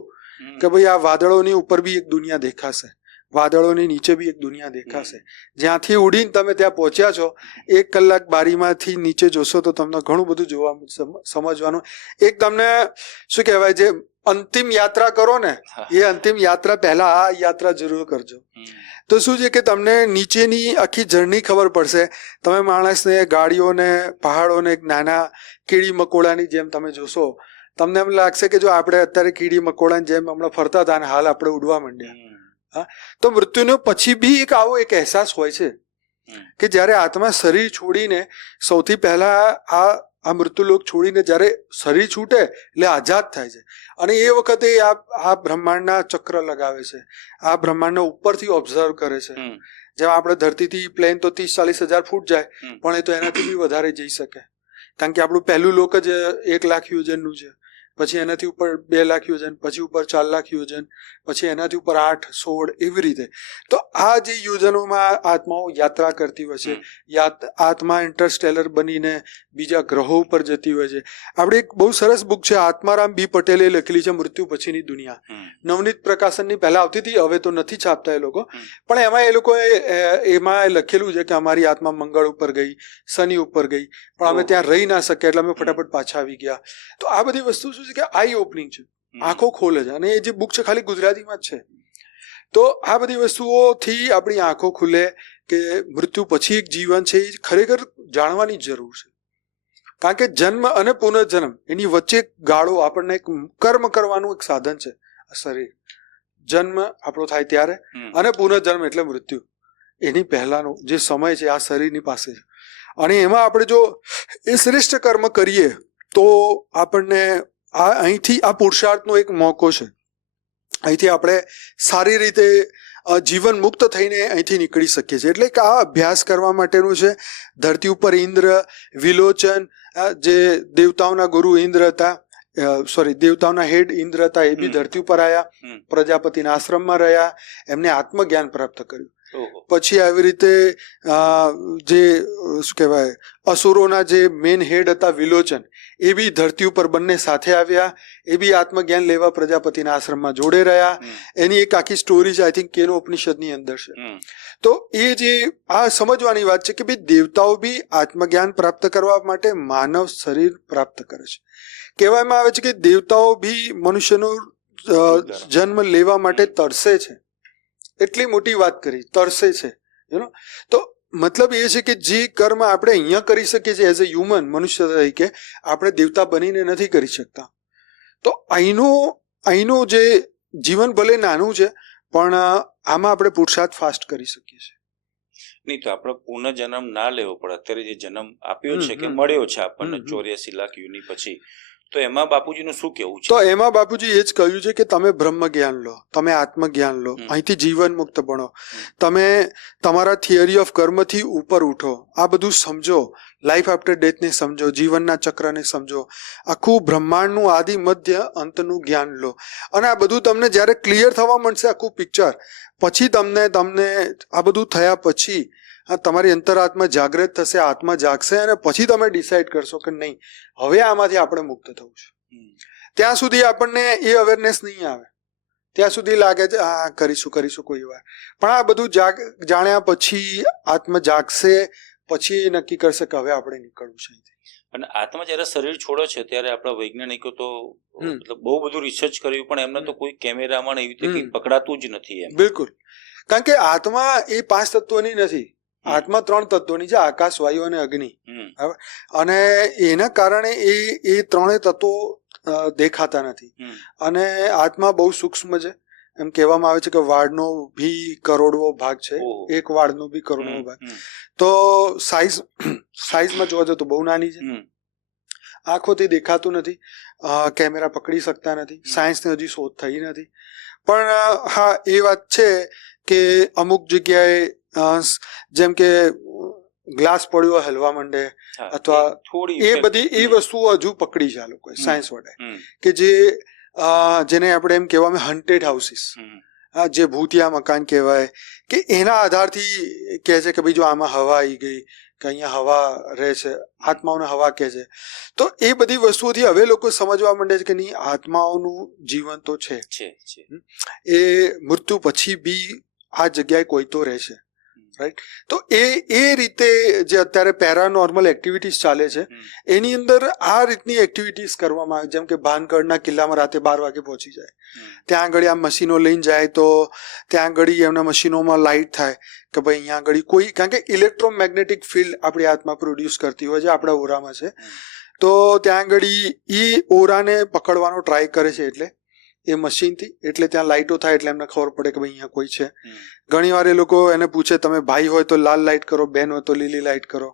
કે ભાઈ આ વાદળોની ઉપર બી એક દુનિયા દેખાશે, વાદળોની નીચે બી એક દુનિયા દેખાશે. જ્યાંથી ઉડીને તમે ત્યાં પહોંચ્યા છો, 1 કલાક બારીમાંથી નીચે જોશો તો તમને ઘણું બધું જોવા સમજવાનું. એક તમને શું કહેવાય, જે અંતિમ યાત્રા કરો ને, એ અંતિમ યાત્રા પહેલા આ યાત્રા જરૂર કરજો. તો શું છે કે તમને નીચેની આખી જર્ની ખબર પડશે. તમે માણસને, ગાડીઓને, પહાડોને એક નાના કીડી મકોડાની જેમ તમે જોશો, તમને એમ લાગશે કે જો આપણે અત્યારે કીડી મકોડાની જેમ હમણાં ફરતા હતા અને હાલ આપણે ઉડવા માંડ્યા. હા, તો મૃત્યુનો પછી બી એક આવો એક અહેસાસ હોય છે કે જ્યારે આત્મા શરીર છોડીને સૌથી પહેલા આ મૃત્યુલોક છોડીને જ્યારે શરીર છૂટે એટલે આઝાદ થાય છે, અને એ વખતે આ બ્રહ્માંડના ચક્ર લગાવે છે, આ બ્રહ્માંડને ઉપરથી ઓબ્ઝર્વ કરે છે. જેમ આપણે ધરતીથી પ્લેન તો 30-40 હજાર ફૂટ જાય, પણ એ તો એનાથી બી વધારે જઈ શકે, કારણ કે આપણું પહેલું લોક જ 1 લાખ યોજનનું છે, પછી એનાથી ઉપર 2 લાખ યોજન, પછી ઉપર 4 લાખ યોજન, પછી એનાથી ઉપર 8, 16 એવી રીતે. તો આ જે યોજનોમાં આત્માઓ યાત્રા કરતી હોય છે, આત્મા ઇન્ટરસ્ટેલર બનીને બીજા ગ્રહો ઉપર જતી હોય છે. આપણે એક બહુ સરસ બુક છે, આત્મારામ બી પટેલે લખેલી છે, મૃત્યુ પછીની દુનિયા. નવનીત પ્રકાશનની પહેલા આવતી હતી, હવે તો નથી છાપતા એ લોકો, પણ એમાં એ લોકોએ એમાં લખેલું છે કે અમારી આત્મા મંગળ ઉપર ગઈ, શનિ ઉપર ગઈ, પણ અમે ત્યાં રહી ના શક્યા એટલે અમે ફટાફટ પાછા આવી ગયા. તો આ બધી વસ્તુ શું છે કે આઈ ઓપનિંગ છે, આંખો ખોલે છે, અને એ જે બુક છે ખાલી ગુજરાતીમાં જ છે. તો આ બધી વસ્તુઓથી આપણી આંખો ખુલે કે મૃત્યુ પછી એક જીવન છે, એ ખરેખર જાણવાની જરૂર છે. કારણ કે જન્મ અને પુનર્જન્મ એની વચ્ચે ગાળો આપણને એક કર્મ કરવાનું એક સાધન છે આ શરીર. જન્મ આપણો થાય ત્યારે અને પુનર્જન્મ એટલે મૃત્યુ, એની પહેલાનો જે સમય છે આ શરીરની પાસે છે. અને એમાં આપણે જો એ શ્રેષ્ઠ કર્મ કરીએ તો આપણને અહીંથી આ પુરુષાર્થનો એક મોકો છે. અહીંથી આપણે સારી રીતે જીવન મુક્ત થઈને અહીંથી નીકળી શકીએ છીએ. એટલે કે આ અભ્યાસ કરવા માટેનું છે. ધરતી ઉપર ઇન્દ્ર, વિલોચન, જે દેવતાઓના ગુરુ ઇન્દ્ર હતા, દેવતાઓના હેડ ઇન્દ્ર હતા, એ બી ધરતી ઉપર આવ્યા, પ્રજાપતિના આશ્રમમાં રહ્યા, એમને આત્મજ્ઞાન પ્રાપ્ત કર્યું. પછી આવી રીતે જે શું કહેવાય અસુરોના જે મેન હેડ હતા વિલોચન, એ બી ધરતી ઉપર બંને સાથે આવ્યા, એ બી આત્મજ્ઞાન લેવા પ્રજાપતિના આશ્રમમાં જોડે રહ્યા. એની એક આખી સ્ટોરી છે, આઈ થિંક કેનો ઉપનિષદની અંદર છે. તો એ જે આ સમજવાની વાત છે કે ભાઈ દેવતાઓ બી આત્મજ્ઞાન પ્રાપ્ત કરવા માટે માનવ શરીર પ્રાપ્ત કરે છે. કહેવામાં આવે છે કે દેવતાઓ બી મનુષ્યનો જન્મ લેવા માટે તરસે છે. એટલી મોટી વાત કરી, તરસે છે. તો મતલબ એ છે કે જે કર્મ આપણે અહીંયા કરી શકીએ છીએ એઝ અ હ્યુમન, મનુષ્ય તરીકે, આપણે દેવતા બનીને નથી કરી શકતા. તો અહીંનું જે જીવન ભલે નાનું છે, પણ આમાં આપણે પુરુષાર્થ ફાસ્ટ કરી શકીએ છીએ. નહીં તો આપણે પુનઃજન્મ ના લેવો પડે. અત્યારે જે જન્મ આપ્યો છે કે મળ્યો છે આપણને 84 લાખ યુની પછી, તો એમાં બાપુજીનું શું કેવું છે? તો એમાં બાપુજી એ જ કહ્યું છે કે તમે બ્રહ્મ જ્ઞાન લો, તમે આત્મજ્ઞાન લો, અહીંથી જીવન મુક્ત બનો, તમે તમારા થિયરી ઓફ કર્મથી ઉપર ઉઠો, આ બધું સમજો, લાઈફ આફ્ટર ડેથને સમજો, જીવનના ચક્રને સમજો, આખું બ્રહ્માંડનું આદિ મધ્ય અંતનું જ્ઞાન લો. અને આ બધું તમને જ્યારે ક્લિયર થવા માંડશે આખું પિક્ચર, પછી તમને આ બધું થયા પછી તમારી અંતરાત્મા જાગૃત થશે, આત્મા જાગશે, અને પછી તમે ડિસાઈડ કરશો કે નહીં, હવે આમાંથી આપણે મુક્ત થવું છે. ત્યાં સુધી આપણને એ અવેરનેસ નહીં આવે, ત્યાં સુધી લાગે છે હા કરીશું કોઈ વાર, પણ આ બધું જાણ્યા પછી આત્મા જાગશે, પછી એ નક્કી કરશે કે હવે આપણે નીકળવું છે. અને આત્મા જયારે શરીર છોડે છે ત્યારે આપણા વૈજ્ઞાનિકો તો બહુ બધું રિસર્ચ કર્યું, પણ એમને તો કોઈ કેમેરામાં એવી રીતે પકડાતું જ નથી. એમ બિલકુલ, કારણ કે આત્મા એ 5 તત્વોની નથી, આત્મા 3 તત્વોની છે, આકાશ, વાયુ અને અગ્નિ. અને એના કારણે એ 3 તત્વો દેખાતા નથી. અને આત્મા બહુ સૂક્ષ્મ છે, એમ કહેવામાં આવે છે કે વાળનો બી કરોડવો ભાગ છે, ઓહો. એક વાળનો બી કરોડવો હમ, ભાગ. હમ, તો સાઈઝમાં જોવા જતો બહુ નાની છે, હમ, આંખોથી દેખાતું નથી, કેમેરા પકડી શકતા નથી, સાયન્સને હજી શોધ થઈ નથી. પણ હા એ વાત છે કે અમુક જગ્યાએ જેમ કે ગ્લાસ પડ્યો હલવા માંડે હા, અથવા થોડી એ effect. બધી એ વસ્તુઓ હજુ પકડી છે આ લોકોએ સાયન્સ વડે, હમ, કે જેને આપણે એમ કહેવામાં હન્ટેડ હાઉસીસ, હમ, જે ભૂતિયા મકાન કહેવાય, કે એના આધારથી કહે છે કે ભાઈ જો આમાં હવા આવી ગઈ, કે અહીંયા હવા રહે છે, આત્માઓને હવા કહે છે. તો એ બધી વસ્તુઓથી હવે લોકો સમજવા માંડે છે કે નહીં, આત્માઓનું જીવન તો છે, એ મૃત્યુ પછી બી આ જગ્યાએ કોઈ તો રહેશે, રાઈટ. તો એ રીતે જે અત્યારે પેરાનોર્મલ એક્ટિવિટીઝ ચાલે છે એની અંદર આ રીતની એક્ટિવિટીઝ કરવામાં આવે, જેમ કે ભાનગઢના કિલ્લામાં રાતે 12 વાગે પહોંચી જાય, ત્યાં આગળ આ મશીનો લઈને જાય તો ત્યાં આગળ એમના મશીનોમાં લાઇટ થાય કે ભાઈ અહીંયા આગળ કોઈ, કારણ કે ઇલેક્ટ્રોમેગ્નેટિક ફિલ્ડ આપણી આત્મા પ્રોડ્યુસ કરતી હોય છે, આપણા ઓરામાં છે. તો ત્યાં આગળ એ ઓરાને પકડવાનો ટ્રાય કરે છે, એટલે એ મશીનથી, એટલે ત્યાં લાઇટો થાય એટલે એમને ખબર પડે કે ભાઈ અહીંયા કોઈ છે. ઘણી વાર એ લોકો એને પૂછે તમે ભાઈ હોય તો લાલ લાઇટ કરો, બેન હોય તો લીલી લાઇટ કરો,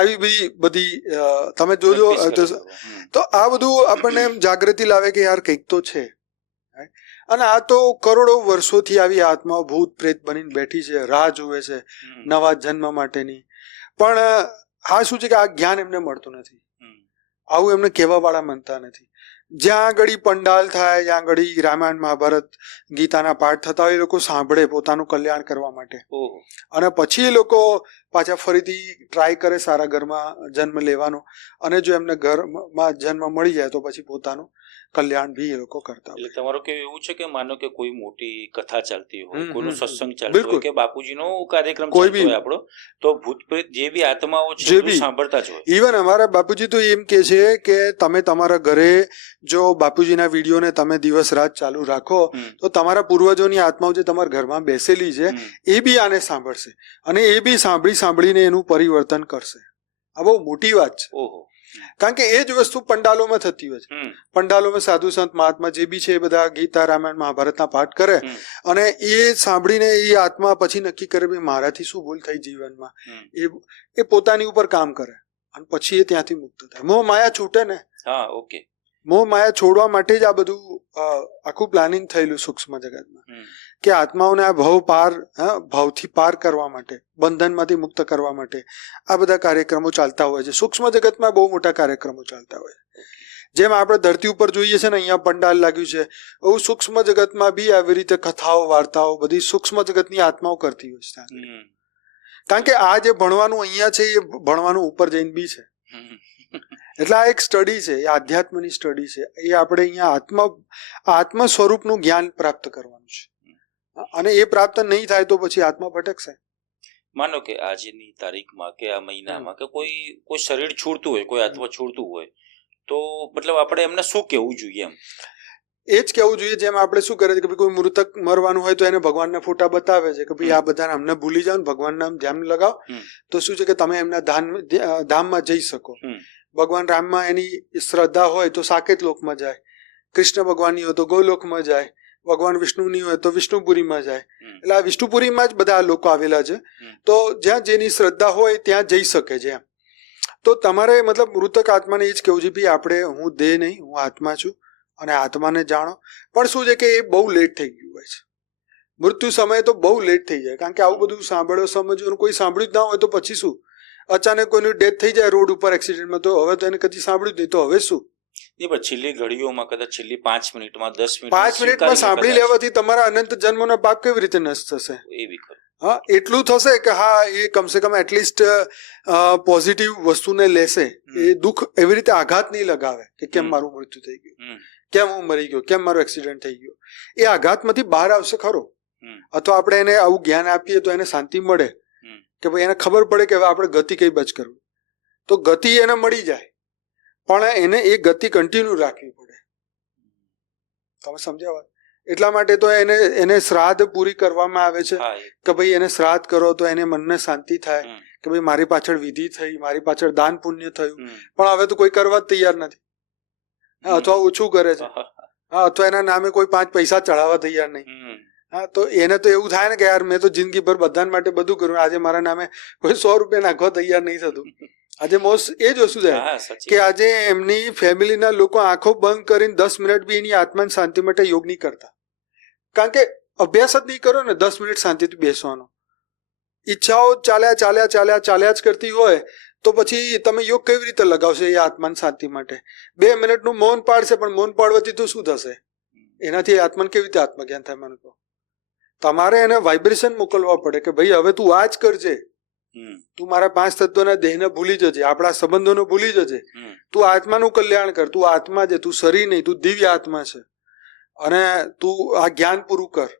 આવી બધી તમે જોજો. તો આ બધું આપણને એમ જાગૃતિ લાવે કે યાર કંઈક તો છે. અને આ તો કરોડો વર્ષોથી આવી આત્માઓ ભૂત પ્રેત બનીને બેઠી છે, રાહ જુએ છે નવા જન્મ માટેની. પણ આ શું છે કે આ જ્ઞાન એમને મળતું નથી, આવું એમને કહેવા વાળા માનતા નથી. જ્યાં આગળ પંડાલ થાય, જ્યાં આગળ રામાયણ મહાભારત ગીતાના પાઠ થતા હોય, એ લોકો સાંભળે પોતાનું કલ્યાણ કરવા માટે, અને પછી એ લોકો પાછા ફરીથી ટ્રાય કરે સારા ઘરમાં જન્મ લેવાનો, અને જો એમને ઘરમાં જન્મ મળી જાય તો પછી પોતાનું કલ્યાણ બી એ લોકો કરતા હોય. એટલે તમારું કેવું એવું છે કે માનો કે કોઈ મોટી કથા ચાલતી હોય, કોઈનો સત્સંગ ચાલતો હોય, કે બાપુજીનો કાર્યક્રમ ચાલતો હોય આપણો, તો ભૂત પ્રેત જે બી આત્માઓ છે એ સાંભળતા જ હોય. ઇવન અમારા બાપુજી તો એમ કે છે કે તમે તમારા ઘરે જો બાપુજીના વિડીયોને તમે દિવસ રાત ચાલુ રાખો તો તમારા પૂર્વજોની આત્માઓ જે તમારા ઘરમાં બેસેલી છે એ બી આને સાંભળશે, અને એ બી સાંભળીને એનું પરિવર્તન કરશે. આ બહુ મોટી વાત છે. ઓહો. કારણ કે એ જ વસ્તુ પંડાલોમાં થતી હોય છે. પંડાલોમાં સાધુ સંત મહાત્મા જે બી છે એ બધા ગીતા રામાયણ મહાભારતના પાઠ કરે, અને એ સાંભળીને એ આત્મા પછી નક્કી કરે ભાઈ મારાથી શું ભૂલ થઈ જીવનમાં, એ પોતાની ઉપર કામ કરે અને પછી એ ત્યાંથી મુક્ત થાય. મોહ માયા છૂટે ને. હા, ઓકે. મોહ માયા છોડવા માટે જ આ બધું આખું પ્લાનિંગ થયેલું સૂક્ષ્મ જગતમાં, કે આત્માઓને આ ભાવથી પાર કરવા માટે, બંધનમાંથી મુક્ત કરવા માટે આ બધા કાર્યક્રમો ચાલતા હોય છે. સૂક્ષ્મ જગતમાં બહુ મોટા કાર્યક્રમો ચાલતા હોય છે. જેમ આપણે ધરતી ઉપર જોઈએ છે ને અહીંયા પંડાલ લાગ્યું છે, એવું સૂક્ષ્મ જગતમાં બી આવી રીતે કથાઓ વાર્તાઓ બધી સૂક્ષ્મ જગતની આત્માઓ કરતી હોય છે. કારણ કે આ જે ભણવાનું અહીંયા છે એ ભણવાનું ઉપર જઈને બી છે. એટલે આ એક સ્ટડી છે, એ આધ્યાત્મની સ્ટડી છે. એ આપણે અહીંયા આત્મ સ્વરૂપનું જ્ઞાન પ્રાપ્ત કરવાનું છે, અને એ પ્રાપ્ત નહીં થાય તો પછી આત્મા ભટકશે. માનો કે આજની તારીખમાં કે આ મહિનામાં કે કોઈ શરીર છોડતું હોય, કોઈ આત્મા છોડતું હોય, તો મતલબ આપણે એમને શું કહેવું જોઈએ? એમ એ જ કહેવું જોઈએ જેમ આપણે શું કરે છે કે કોઈ મૃતક મરવાનું હોય તો એને ભગવાનના ફોટા બતાવે છે કે ભાઈ આ બધાને અમને ભૂલી જાઓ ને ભગવાનના ધ્યાન લગાવો, તો શું છે કે તમે એમના ધામમાં જઈ શકો. ભગવાન રામમાં એની શ્રદ્ધા હોય તો સાકેત લોકમાં જાય, કૃષ્ણ ભગવાનની હોય તો ગોલોકમાં જાય, ભગવાન વિષ્ણુની હોય તો વિષ્ણુપુરીમાં જાય. એટલે આ વિષ્ણુપુરીમાં જ બધા લોકો આવેલા છે. તો જ્યાં જેની શ્રદ્ધા હોય ત્યાં જઈ શકે છે. તો તમારે મતલબ મૃતક આત્માને એ જ કહેવું છે ભાઈ આપણે, હું દેહ નહીં, હું આત્મા છું, અને આત્માને જાણો. પણ શું છે કે એ બહુ લેટ થઈ ગયું હોય છે, મૃત્યુ સમયે તો બહુ લેટ થઈ જાય. કારણ કે આવું બધું સાંભળ્યો સમજ્યું કોઈ સાંભળ્યું જ ના હોય તો પછી શું, અચાનક કોઈનું ડેથ થઈ જાય રોડ ઉપર એક્સિડન્ટમાં, તો હવે તો એને કદી સાંભળ્યું જ નહીં, તો હવે શું? છેલ્લી ઘડીઓમાં કદાચ છેલ્લી 5 મિનિટમાં 10 મિનિટમાં સાંભળી લેવાથી તમારા અનંત જન્મના પાપ કેવી રીતે નષ્ટ થશે? હા, એટલું થશે કે હા એ કમસે કમ એટલીસ્ટ પોઝિટિવ વસ્તુને લેશે, એ દુઃખ એવી રીતે આઘાત નહીં લગાવે કે કેમ મારું મૃત્યુ થઈ ગયું, કેમ હું મરી ગયો, કેમ મારો એક્સિડન્ટ થઈ ગયો. એ આઘાતમાંથી બહાર આવશે ખરો. અથવા આપણે એને આવું જ્ઞાન આપીએ તો એને શાંતિ મળે કે ભાઈ એને ખબર પડે કે હવે આપણે ગતિ કઈ બચ કરવું. તો ગતિ એને મળી જાય, પણ એને એ ગતિ કન્ટિન્યુ રાખવી પડે. તમે સમજ્યા વાત? એટલા માટે તો એને શ્રાદ્ધ પૂરી કરવામાં આવે છે કે ભાઈ એને શ્રાદ્ધ કરો તો એને મનને શાંતિ થાય કે ભાઈ મારી પાછળ વિધિ થઈ, મારી પાછળ દાન પુણ્ય થયું. પણ હવે તો કોઈ કરવા જ તૈયાર નથી, અથવા ઓછું કરે છે, અથવા એના નામે કોઈ 5 પૈસા ચડાવવા તૈયાર નહીં. હા, તો એને તો એવું થાય ને કે યાર મેં તો જિંદગીભર બધા માટે બધું કર્યું, આજે મારા નામે કોઈ 100 રૂપિયા નાખવા તૈયાર નહીં થતું. આજે મોસ્ટ એ જ વસ્તુ થાય હા, સાચી કે આજે એમની ફેમિલીના લોકો આંખો બંધ કરીને 10 મિનિટ બી એની આત્માની શાંતિ માટે યોગ નહીં કરતા. કારણ કે અભ્યાસ જ નહીં કરો ને 10 મિનિટ શાંતિથી બેસવાનો. ઈચ્છાઓ ચાલ્યા જ કરતી હોય તો પછી તમે યોગ કેવી રીતે લગાવશો એ આત્માની શાંતિ માટે? 2 મિનિટનું મૌન પાડશે, પણ મૌન પાડવાથી તો શું થશે? એનાથી આત્માને કેવી રીતે આત્મજ્ઞાન થાય? મને કહો. તમારે એને વાઇબ્રેશન મોકલવા પડે કે ભાઈ હવે તું આ જ કરજે, તું મારા 5 તત્વોના દેહને ભૂલી જજે, આપણા સંબંધોને ભૂલી જજે, તું આત્માનું કલ્યાણ કર, તું આત્મા છે, તું શરીર નહીં, તું દિવ્ય આત્મા છે, અને તું આ જ્ઞાન પૂરું કર.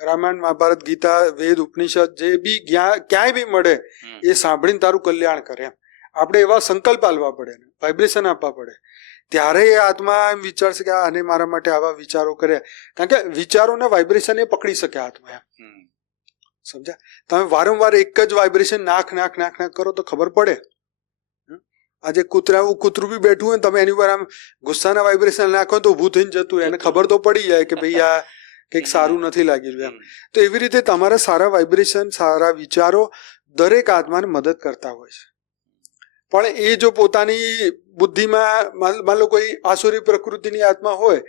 રામાયણ, મહાભારત, ગીતા, વેદ, ઉપનિષદ જે બી જ્ઞાન ક્યાંય બી મળે એ સાંભળીને તારું કલ્યાણ કરે. એમ આપણે એવા સંકલ્પ આલવા પડે, વાઇબ્રેશન આપવા પડે, ત્યારે એ આત્મા એમ વિચારશે કે આને મારા માટે આવા વિચારો કર્યા. કારણ કે વિચારોના વાઇબ્રેશન એ પકડી શકે આત્મા. એમ સમજ્યા? તમે વારંવાર એક જ વાઇબ્રેશન નાખ કરો તો ખબર પડે. આજે કૂતરું બી બેઠું હોય, તમે એની ઉપર આમ ગુસ્સાના વાઇબ્રેશન નાખો તો ઊભું થઈને જતું, એને ખબર તો પડી જાય કે ભાઈ આ કંઈક સારું નથી લાગી રહ્યું. એમ તો એવી રીતે તમારા સારા વાઇબ્રેશન, સારા વિચારો દરેક આત્માને મદદ કરતા હોય છે. પણ એ જો પોતાની બુદ્ધિમાં માન લો કોઈ આસુરી પ્રકૃતિની આત્મા હોય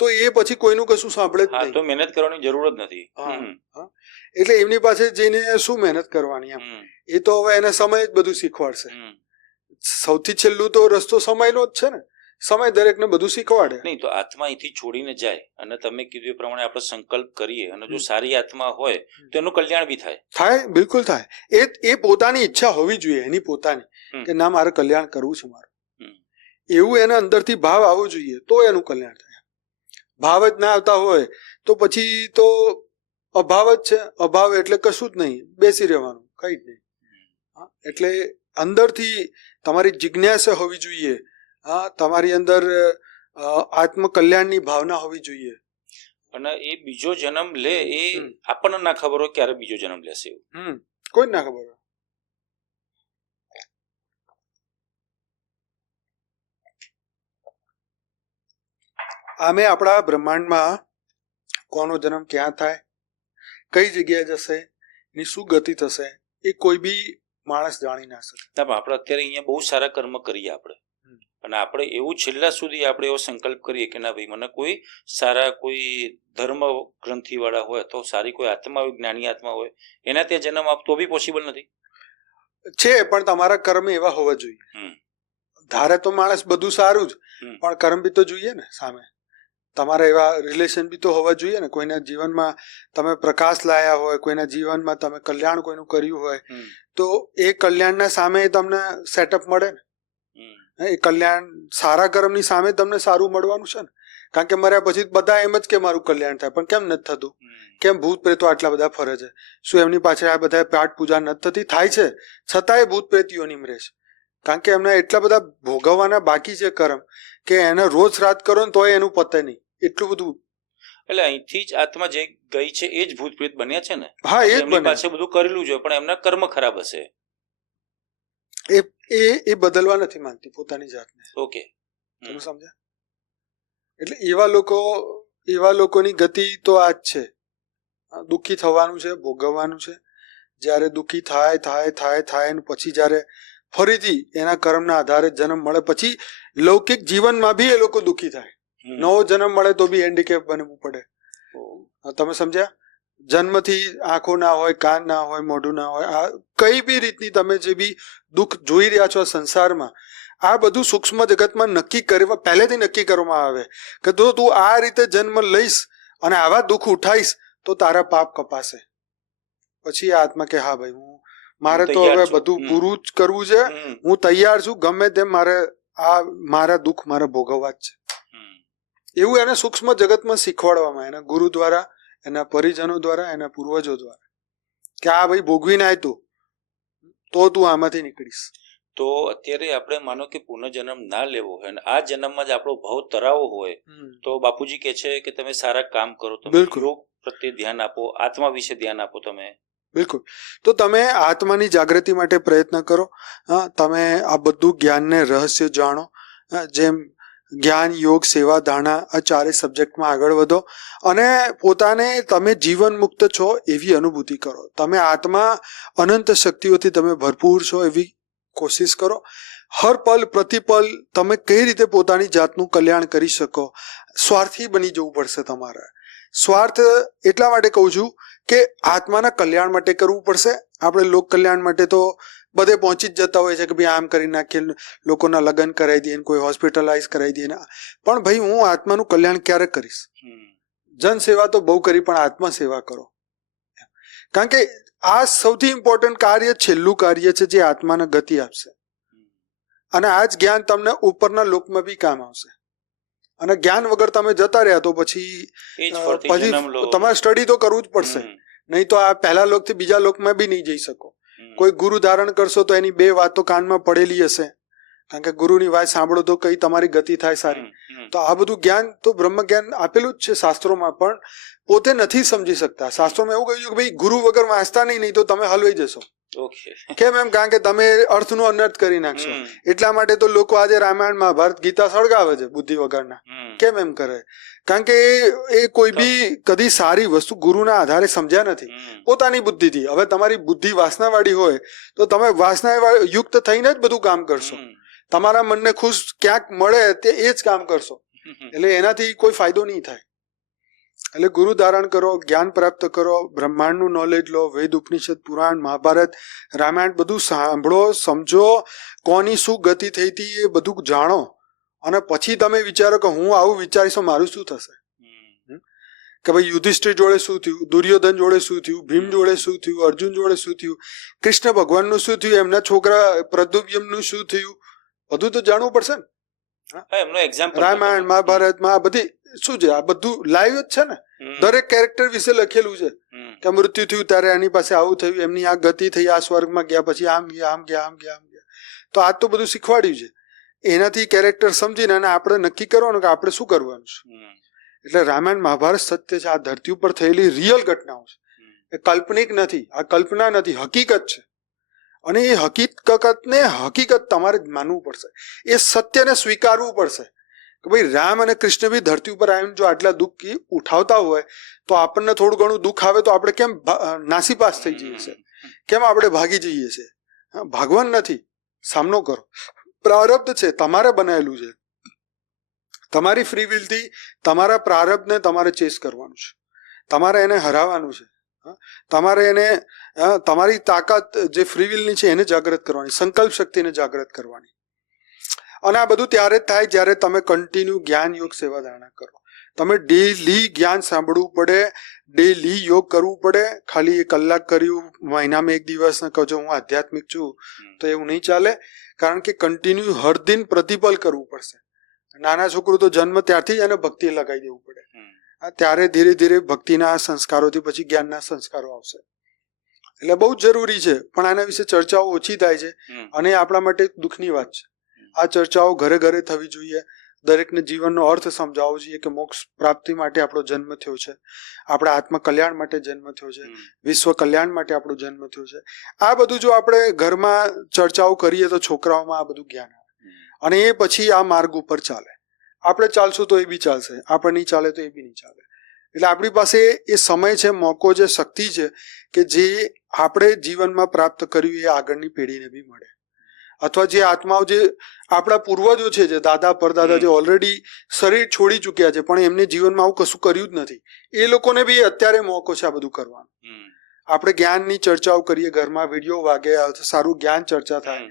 તો એ પછી કોઈનું કશું સાંભળે જ નહીં, તો મહેનત કરવાની જરૂર જ નથી. એટલે એમની પાસે જઈને શું મહેનત કરવાની? એમ એ તો હવે એને સમય જ બધું શીખવાડશે. સૌથી છેલ્લું તો રસ્તો સમયનો જ છે ને. સમય દરેકને બધું શીખવાડે. નહીં તો આત્મા અહીંથી છોડીને જાય અને તમે કીધું એ પ્રમાણે આપણે સંકલ્પ કરીએ અને જો સારી આત્મા હોય તો એનું કલ્યાણ બી થાય. બિલકુલ થાય. એ પોતાની ઈચ્છા હોવી જોઈએ, એની પોતાની, કે ના મારે કલ્યાણ કરવું છે મારું, એવું એના અંદરથી ભાવ આવવો જોઈએ તો એનું કલ્યાણ થાય. ભાવ જ ના આવતા હોય તો પછી તો અભાવ જ છે. અભાવ એટલે કશું જ નહીં, બેસી રહેવાનું, કઈ જ નહીં. એટલે અંદરથી તમારી જિજ્ઞાસા હોવી જોઈએ. તમારી અંદર આત્મકલ્યાણની ભાવના હોવી જોઈએ. અને એ બીજો જન્મ લે એ આપણને ના ખબર હોય ક્યારે બીજો જન્મ લેશે એવું. કોઈ ના ખબર હોય. આમે આપણા બ્રહ્માંડમાં કોનો જન્મ ક્યાં થાય, કઈ જગ્યાએ જશે, એની શું ગતિ થશે, એ કોઈ બી માણસ જાણી ના શકે. આપણે અત્યારે અહીંયા બહુ સારા કર્મ કરીએ આપણે, અને આપણે એવું છેલ્લા સુધી આપણે એવો સંકલ્પ કરીએ કે ના ભાઈ મને કોઈ સારા કોઈ ધર્મ ગ્રંથિ વાળા હોય તો સારી કોઈ આત્મા હોય, જ્ઞાની આત્મા હોય, એના ત્યાં જન્મ આપતો બી પોસિબલ નથી છે. પણ તમારા કર્મ એવા હોવા જોઈએ. ધારે તો માણસ બધું સારું જ, પણ કર્મ બી તો જોઈએ ને સામે. તમારા એવા રિલેશન બી તો હોવા જોઈએ ને. કોઈના જીવનમાં તમે પ્રકાશ લાયા હોય, કોઈના જીવનમાં તમે કલ્યાણ કોઈનું કર્યું હોય, તો એ કલ્યાણના સામે તમને સેટઅપ મળે ને. એ કલ્યાણ સારા કર્મની સામે તમને સારું મળવાનું છે ને. કારણ કે મર્યા પછી બધા એમ જ કે મારું કલ્યાણ થાય, પણ કેમ નથી થતું? કેમ ભૂત પ્રેતો આટલા બધા ફરે છે? શું એમની પાછળ આ બધા પાઠ પૂજા નથી થતી? થાય છે, છતાંય ભૂત પ્રેતીઓની રહે છે. કારણ કે એમને એટલા બધા ભોગવવાના બાકી છે કર્મ કે એને રોજ શ્રાદ્ધ કરો ને તોય એનું પતે નહીં, એટલું બધું. એટલે અહીંથી જ આત્મા જે ગઈ છે એ જ ભૂત પ્રેત બન્યા છે ને. હા, એ જ બને. પાસે બધું કરેલું છે પણ એમના કર્મ ખરાબ હશે. એ બદલવા નથી માંગતી પોતાની જાતને. ઓકે, તમે સમજ્યા? એટલે એવા લોકોની ગતિ તો આ જ છે. દુઃખી થવાનું છે, ભોગવવાનું છે. જ્યારે દુઃખી થાય ને પછી જ્યારે ફરીથી એના કર્મના આધારે જન્મ મળે, પછી લૌકિક જીવનમાં બી એ લોકો દુઃખી થાય. નવો જન્મ મળે તો બી હેન્ડીકેપ બનવું પડે. તમે સમજ્યા? જન્મથી આંખો ના હોય, કાન ના હોય, મોઢું ના હોય, આ કઈ બી રીતની તમે જે બી દુઃખ જોઈ રહ્યા છો સંસારમાં, આ બધું સૂક્ષ્મ જગતમાં પહેલેથી નક્કી કરવામાં આવે કે જો તું આ રીતે જન્મ લઈશ અને આવા દુઃખ ઉઠાઈશ તો તારા પાપ કપાશે. પછી આ આત્મા કે હા ભાઈ મારે તો હવે બધું પૂરું જ કરવું છે, હું તૈયાર છું, ગમે તેમ મારા દુઃખ મારે ભોગવવા જ છે. એવું એને સૂક્ષ્મ જગતમાં શીખવાડવામાં, એના ગુરુ દ્વારા, એના પરિજનો દ્વારા, એના પૂર્વજો દ્વારા, કે આ ભાઈ ભોગવીને આય તો તું આમાંથી નીકળીશ. તો અત્યારે આપણે માનો કે પુનઃજન્મ ના લેવો હોય અને આ જન્મમાં જ આપણો ભાવ તરાવો હોય તો બાપુજી કહે છે કે તમે સારા કામ કરો, તમે યોગ પ્રત્યે ધ્યાન આપો, આત્મા વિશે ધ્યાન આપો. તમે બિલકુલ. તો તમે આત્માની જાગૃતિ માટે પ્રયત્ન કરો. તમે આ બધું જ્ઞાનને રહસ્ય જાણો. જેમ જ્ઞાન, યોગ, સેવા, ધારણા આ ચારે સબ્જેક્ટમાં આગળ વધો અને પોતાને તમે જીવન મુક્ત છો એવી અનુભૂતિ કરો. તમે આત્મા અનંત શક્તિઓથી તમે ભરપૂર છો એવી કોશિશ કરો. હર પલ પ્રતિપલ તમે કઈ રીતે પોતાની જાતનું કલ્યાણ કરી શકો. સ્વાર્થી બની જવું પડશે તમારે. સ્વાર્થ એટલા માટે કહું છું કે આત્માના કલ્યાણ માટે કરવું પડશે. આપણે લોક કલ્યાણ માટે તો બધે પહોંચી જ જતા હોય છે કે ભાઈ આમ કરી નાખીએ, લોકોના લગ્ન કરાવી દઈએ, કોઈ હોસ્પિટલાઇઝ કરાવી દઈએ. પણ ભાઈ હું આત્માનું કલ્યાણ ક્યારે કરીશ? જન સેવા તો બહુ કરી, પણ આત્મા સેવા કરો. કારણ કે આ સૌથી ઇમ્પોર્ટન્ટ કાર્ય, છેલ્લું કાર્ય છે જે આત્માને ગતિ આપશે. અને આ જ જ્ઞાન તમને ઉપરના લોકમાં બી કામ આવશે. અને જ્ઞાન વગર તમે જતા રહ્યા તો પછી તમારે સ્ટડી તો કરવું જ પડશે. નહીં તો આ પહેલા લોકથી બીજા લોકમાં બી નહીં જઈ શકો. કોઈ ગુરુ ધારણ કરશો તો એની 2 વાતો કાનમાં પડેલી હશે, કારણ કે ગુરુની વાત સાંભળો તો કઈ તમારી ગતિ થાય સારી. તો આ બધું જ્ઞાન તો બ્રહ્મ જ્ઞાન આપેલું જ છે શાસ્ત્રોમાં, પણ પોતે નથી સમજી શકતા. શાસ્ત્રોમાં એવું કહ્યું કે ભાઈ ગુરુ વગર વાંચતા નહીં તો તમે હલવાઈ જશો. કેમ? એમ કારણ કે તમે અર્થનો અનર્થ કરી નાખશો. એટલા માટે તો લોકો આજે રામાયણ, મહાભારત, ગીતા સળગાવે છે બુદ્ધિ વગરના. કેમ એમ કરે? કારણ કે એ કોઈ બી કદી સારી વસ્તુ ગુરુના આધારે સમજ્યા નથી, પોતાની બુદ્ધિથી. હવે તમારી બુદ્ધિ વાસનાવાળી હોય તો તમે વાસના યુક્ત થઈને જ બધું કામ કરશો. તમારા મનને ખુશ ક્યાંક મળે તે એ જ કામ કરશો. એટલે એનાથી કોઈ ફાયદો નહીં થાય. એટલે ગુરુ ધારણ કરો, જ્ઞાન પ્રાપ્ત કરો, બ્રહ્માંડનું નોલેજ લો, વેદ, ઉપનિષદ, પુરાણ, મહાભારત, રામાયણ બધું સાંભળો, સમજો, કોની શું ગતિ થઈ હતી એ બધું જાણો. અને પછી તમે વિચારો કે હું આવું વિચારીશ તો મારું શું થશે. કે ભાઈ યુધિષ્ઠિર જોડે શું થયું, દુર્યોધન જોડે શું થયું, ભીમ જોડે શું થયું, અર્જુન જોડે શું થયું, કૃષ્ણ ભગવાનનું શું થયું, એમના છોકરા પ્રદ્યુમ્નનું શું થયું, બધું તો જાણવું પડશે ને. રામાયણ, મહાભારતમાં આ બધી શું છે? આ બધું લાઈવ જ છે ને. દરેક કેરેક્ટર વિશે લખેલું છે કે મૃત્યુ થયું ત્યારે એની પાસે આવું થયું, એમની આ ગતિ થઈ, આ સ્વર્ગમાં ગયા, પછી આમ ગયા, આમ ગયા, આમ ગયા, આમ ગયા. તો આ તો બધું શીખવાડ્યું છે. એનાથી કેરેક્ટર સમજીને અને આપણે નક્કી કરવાનું કે આપણે શું કરવાનું છે. એટલે રામાયણ, મહાભારત સત્ય છે. આ ધરતી ઉપર થયેલી રિયલ ઘટનાઓ છે. એ કાલ્પનિક નથી, આ કલ્પના નથી, હકીકત છે. અને એ હકીકતને હકીકત તમારે માનવું પડશે. એ સત્યને સ્વીકારવું પડશે કે ભાઈ રામ અને કૃષ્ણ બી ધરતી ઉપર આવીને જો આટલા દુઃખ ઉઠાવતા હોય તો આપણને થોડું ઘણું દુઃખ આવે તો આપણે કેમ નાસીપાસ થઈ જઈએ છીએ? કેમ આપણે ભાગી જઈએ છીએ? ભાગવાન નથી, સામનો કરો. પ્રારબ્ધ છે, તમારે બનાવેલું છે. તમારી ફ્રી વિલથી તમારા પ્રારબ્ધને તમારે ચેસ કરવાનું છે. તમારે એને હરાવવાનું છે. તમારે એને તમારી તાકાત જે ફ્રી વિલની છે એને જાગૃત કરવાની, સંકલ્પ શક્તિને જાગૃત કરવાની. અને આ બધું ત્યારે જ થાય જ્યારે તમે કન્ટિન્યુ જ્ઞાન, યોગ, સેવા, ધારણા કરો. તમે ડેલી જ્ઞાન સાંભળવું પડે, ડેલી યોગ કરવું પડે. ખાલી 1 કલાક કર્યું, મહિનામાં 1 દિવસ ને કહો હું આધ્યાત્મિક છું તો એવું નહીં ચાલે. કારણ કે કન્ટિન્યુ હર દિન પ્રતિપલ કરવું પડશે. નાના છોકરું તો જન્મ ત્યારથી જ એને ભક્તિ લગાવી દેવું પડે. ત્યારે ધીરે ધીરે ભક્તિના સંસ્કારોથી પછી જ્ઞાનના સંસ્કારો આવશે. એટલે બહુ જ જરૂરી છે, પણ આના વિશે ચર્ચાઓ ઓછી થાય છે અને આપણા માટે દુઃખની વાત છે. આ ચર્ચાઓ ઘરે ઘરે થવી જોઈએ. દરેકને જીવનનો અર્થ સમજાવવો જોઈએ કે મોક્ષ પ્રાપ્તિ માટે આપણો જન્મ થયો છે, આપણા આત્મ કલ્યાણ માટે જન્મ થયો છે, વિશ્વ કલ્યાણ માટે આપણો જન્મ થયો છે. આ બધું જો આપણે ઘરમાં ચર્ચાઓ કરીએ તો છોકરાઓમાં આ બધું જ્ઞાન આવે અને એ પછી આ માર્ગ ઉપર ચાલે. આપણે ચાલશું તો એ બી ચાલશે, આપણે નહીં ચાલે તો એ બી નહીં ચાલે. એટલે આપણી પાસે એ સમય છે, મોકો છે, શક્તિ છે કે જે આપણે જીવનમાં પ્રાપ્ત કર્યું એ આગળની પેઢીને બી મળે. અથવા જે આત્માઓ જે આપણા પૂર્વજો છે, જે દાદા પરદાદા જે ઓલરેડી શરીર છોડી ચૂક્યા છે પણ એમને જીવનમાં આવું કશું કર્યું જ નથી, એ લોકોને બી અત્યારે મોકો છે આ બધું કરવાનું. આપણે જ્ઞાનની ચર્ચાઓ કરીએ, ઘરમાં વિડીયો વાગે, સારું જ્ઞાન ચર્ચા થાય.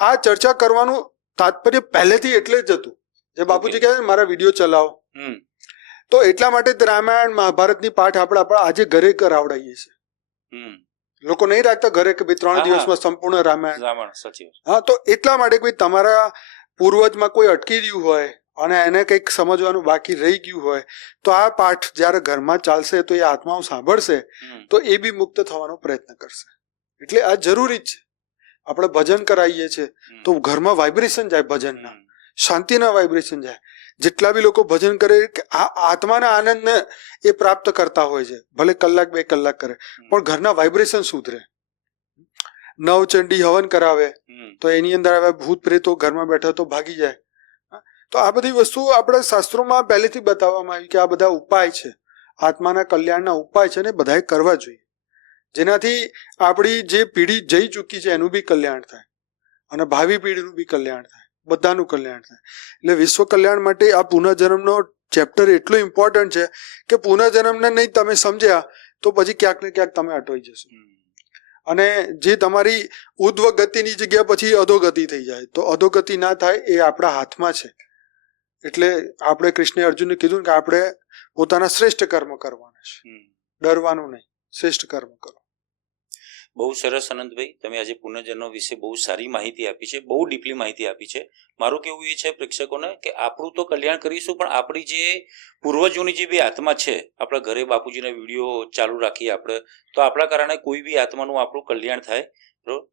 આ ચર્ચા કરવાનું તાત્પર્ય પહેલેથી એટલે જ હતું. જે બાપુજી કહે છે મારા વિડીયો ચલાવો, તો એટલા માટે જ રામાયણ, મહાભારતની પાઠ આપણે આજે ઘરે કરાવડાવીએ છીએ. લોકો નહીં રાખતા ઘરે કે ભાઈ 3 દિવસમાં સંપૂર્ણ રામાયણ. હા, તો એટલા માટે કોઈ તમારા પૂર્વજમાં કોઈ અટકી રહ્યું હોય અને એને કંઈક સમજવાનું બાકી રહી ગયું હોય તો આ પાઠ જ્યારે ઘરમાં ચાલશે તો એ આત્માઓ સાંભળશે તો એ બી મુક્ત થવાનો પ્રયત્ન કરશે. એટલે આ જરૂરી જ છે. આપણે ભજન કરાવીએ છીએ તો ઘરમાં વાઇબ્રેશન જાય, ભજનના શાંતિના વાઇબ્રેશન જાય. જેટલા બી લોકો ભજન કરે આ આત્માના આનંદને એ પ્રાપ્ત કરતા હોય છે, ભલે 1-2 કલાક કરે પણ ઘરના વાઇબ્રેશન સુધરે. નવચંડી હવન કરાવે તો એની અંદર હવે ભૂત પ્રેતો ઘરમાં બેઠા તો ભાગી જાય. તો આ બધી વસ્તુઓ આપણે શાસ્ત્રોમાં પહેલેથી બતાવવામાં આવી કે આ બધા ઉપાય છે, આત્માના કલ્યાણના ઉપાય છે ને બધાએ કરવા જોઈએ, જેનાથી આપણી જે પેઢી જઈ ચૂકી છે એનું બી કલ્યાણ થાય અને ભાવિ પેઢીનું બી કલ્યાણ થાય, બધાનું કલ્યાણ થાય. એટલે વિશ્વ કલ્યાણ માટે આ પુનઃજન્મનો ચેપ્ટર એટલું ઇમ્પોર્ટન્ટ છે કે પુનઃજન્મને નહીં તમે સમજ્યા તો પછી ક્યાંક ને ક્યાંક તમે અટવાઈ જશો અને જે તમારી ઉધ્વ ગતિની જગ્યા પછી અધોગતિ થઈ જાય. તો અધોગતિ ના થાય એ આપણા હાથમાં છે. એટલે આપણે કૃષ્ણે અર્જુનને કીધું કે આપણે પોતાના શ્રેષ્ઠ કર્મ કરવાના છે, ડરવાનું નહીં, શ્રેષ્ઠ કર્મ કરો. બહુ સરસ આનંદભાઈ, તમે આજે પુનર્જન્મ વિશે બહુ સારી માહિતી આપી છે, બહુ ડીપલી માહિતી આપી છે. મારું કેવું એ છે પ્રેક્ષકોને કે આપણું તો કલ્યાણ કરીશું, પણ આપણી જે પૂર્વજોની જે બી આત્મા છે, આપણા ઘરે બાપુજીના વિડીયો ચાલુ રાખીએ આપણે, તો આપણા કારણે કોઈ બી આત્માનું આપણું કલ્યાણ થાય.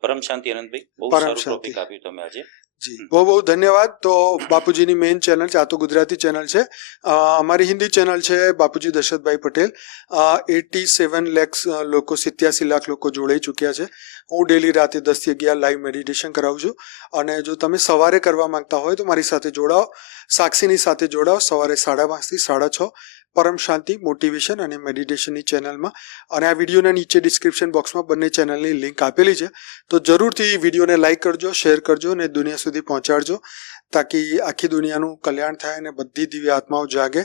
પરમ શાંતિ આનંદભાઈ, બહુ સારું ટોપિક આપ્યું તમે આજે. જી બહુ બહુ ધન્યવાદ. તો બાપુજીની મેઇન ચેનલ છે, આ તો ગુજરાતી ચેનલ છે. અમારી હિન્દી ચેનલ છે બાપુજી દશરથભાઈ પટેલ. 87 લાખ લોકો, 87 લાખ લોકો જોડાઈ ચૂક્યા છે. હું ડેલી રાતે 10 થી 11 લાઈવ મેડિટેશન કરાવું છું. અને જો તમે સવારે કરવા માંગતા હોય તો મારી સાથે જોડાઓ, સાક્ષીની સાથે જોડાઓ સવારે 5:30 થી 6:30 પરમ શાંતિ મોટિવેશન અને મેડિટેશનની ચેનલમાં. અને આ વિડીયોના નીચે ડિસ્ક્રિપ્શન બોક્સમાં બંને ચેનલની લિંક આપેલી છે. તો જરૂરથી વિડીયોને લાઇક કરજો, શેર કરજો અને દુનિયા સુધી પહોંચાડજો, તાકી આખી દુનિયાનું કલ્યાણ થાય અને બધી દિવ્ય આત્માઓ જાગે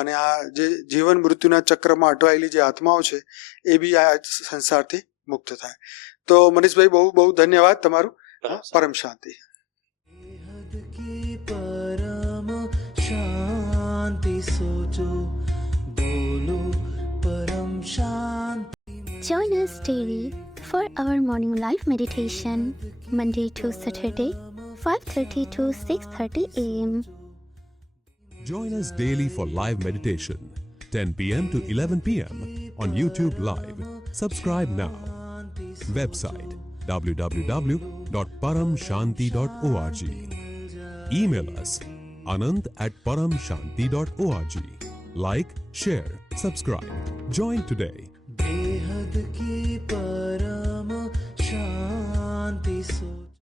અને આ જે જીવન મૃત્યુના ચક્રમાં અટવાયેલી જે આત્માઓ છે એ બી આ સંસારથી મુક્ત થાય. તો મનીષભાઈ બહુ બહુ ધન્યવાદ તમારું. પરમ શાંતિ. Join us daily for our morning live meditation, Monday to Saturday, 5:30 to 6:30 a.m. Join us daily for live meditation, 10 p.m. to 11 p.m. on YouTube Live. Subscribe now. Website www.paramshanti.org. Email us anand@paramshanti.org. Like, share, subscribe. Join today. बेहद की परम शांति सो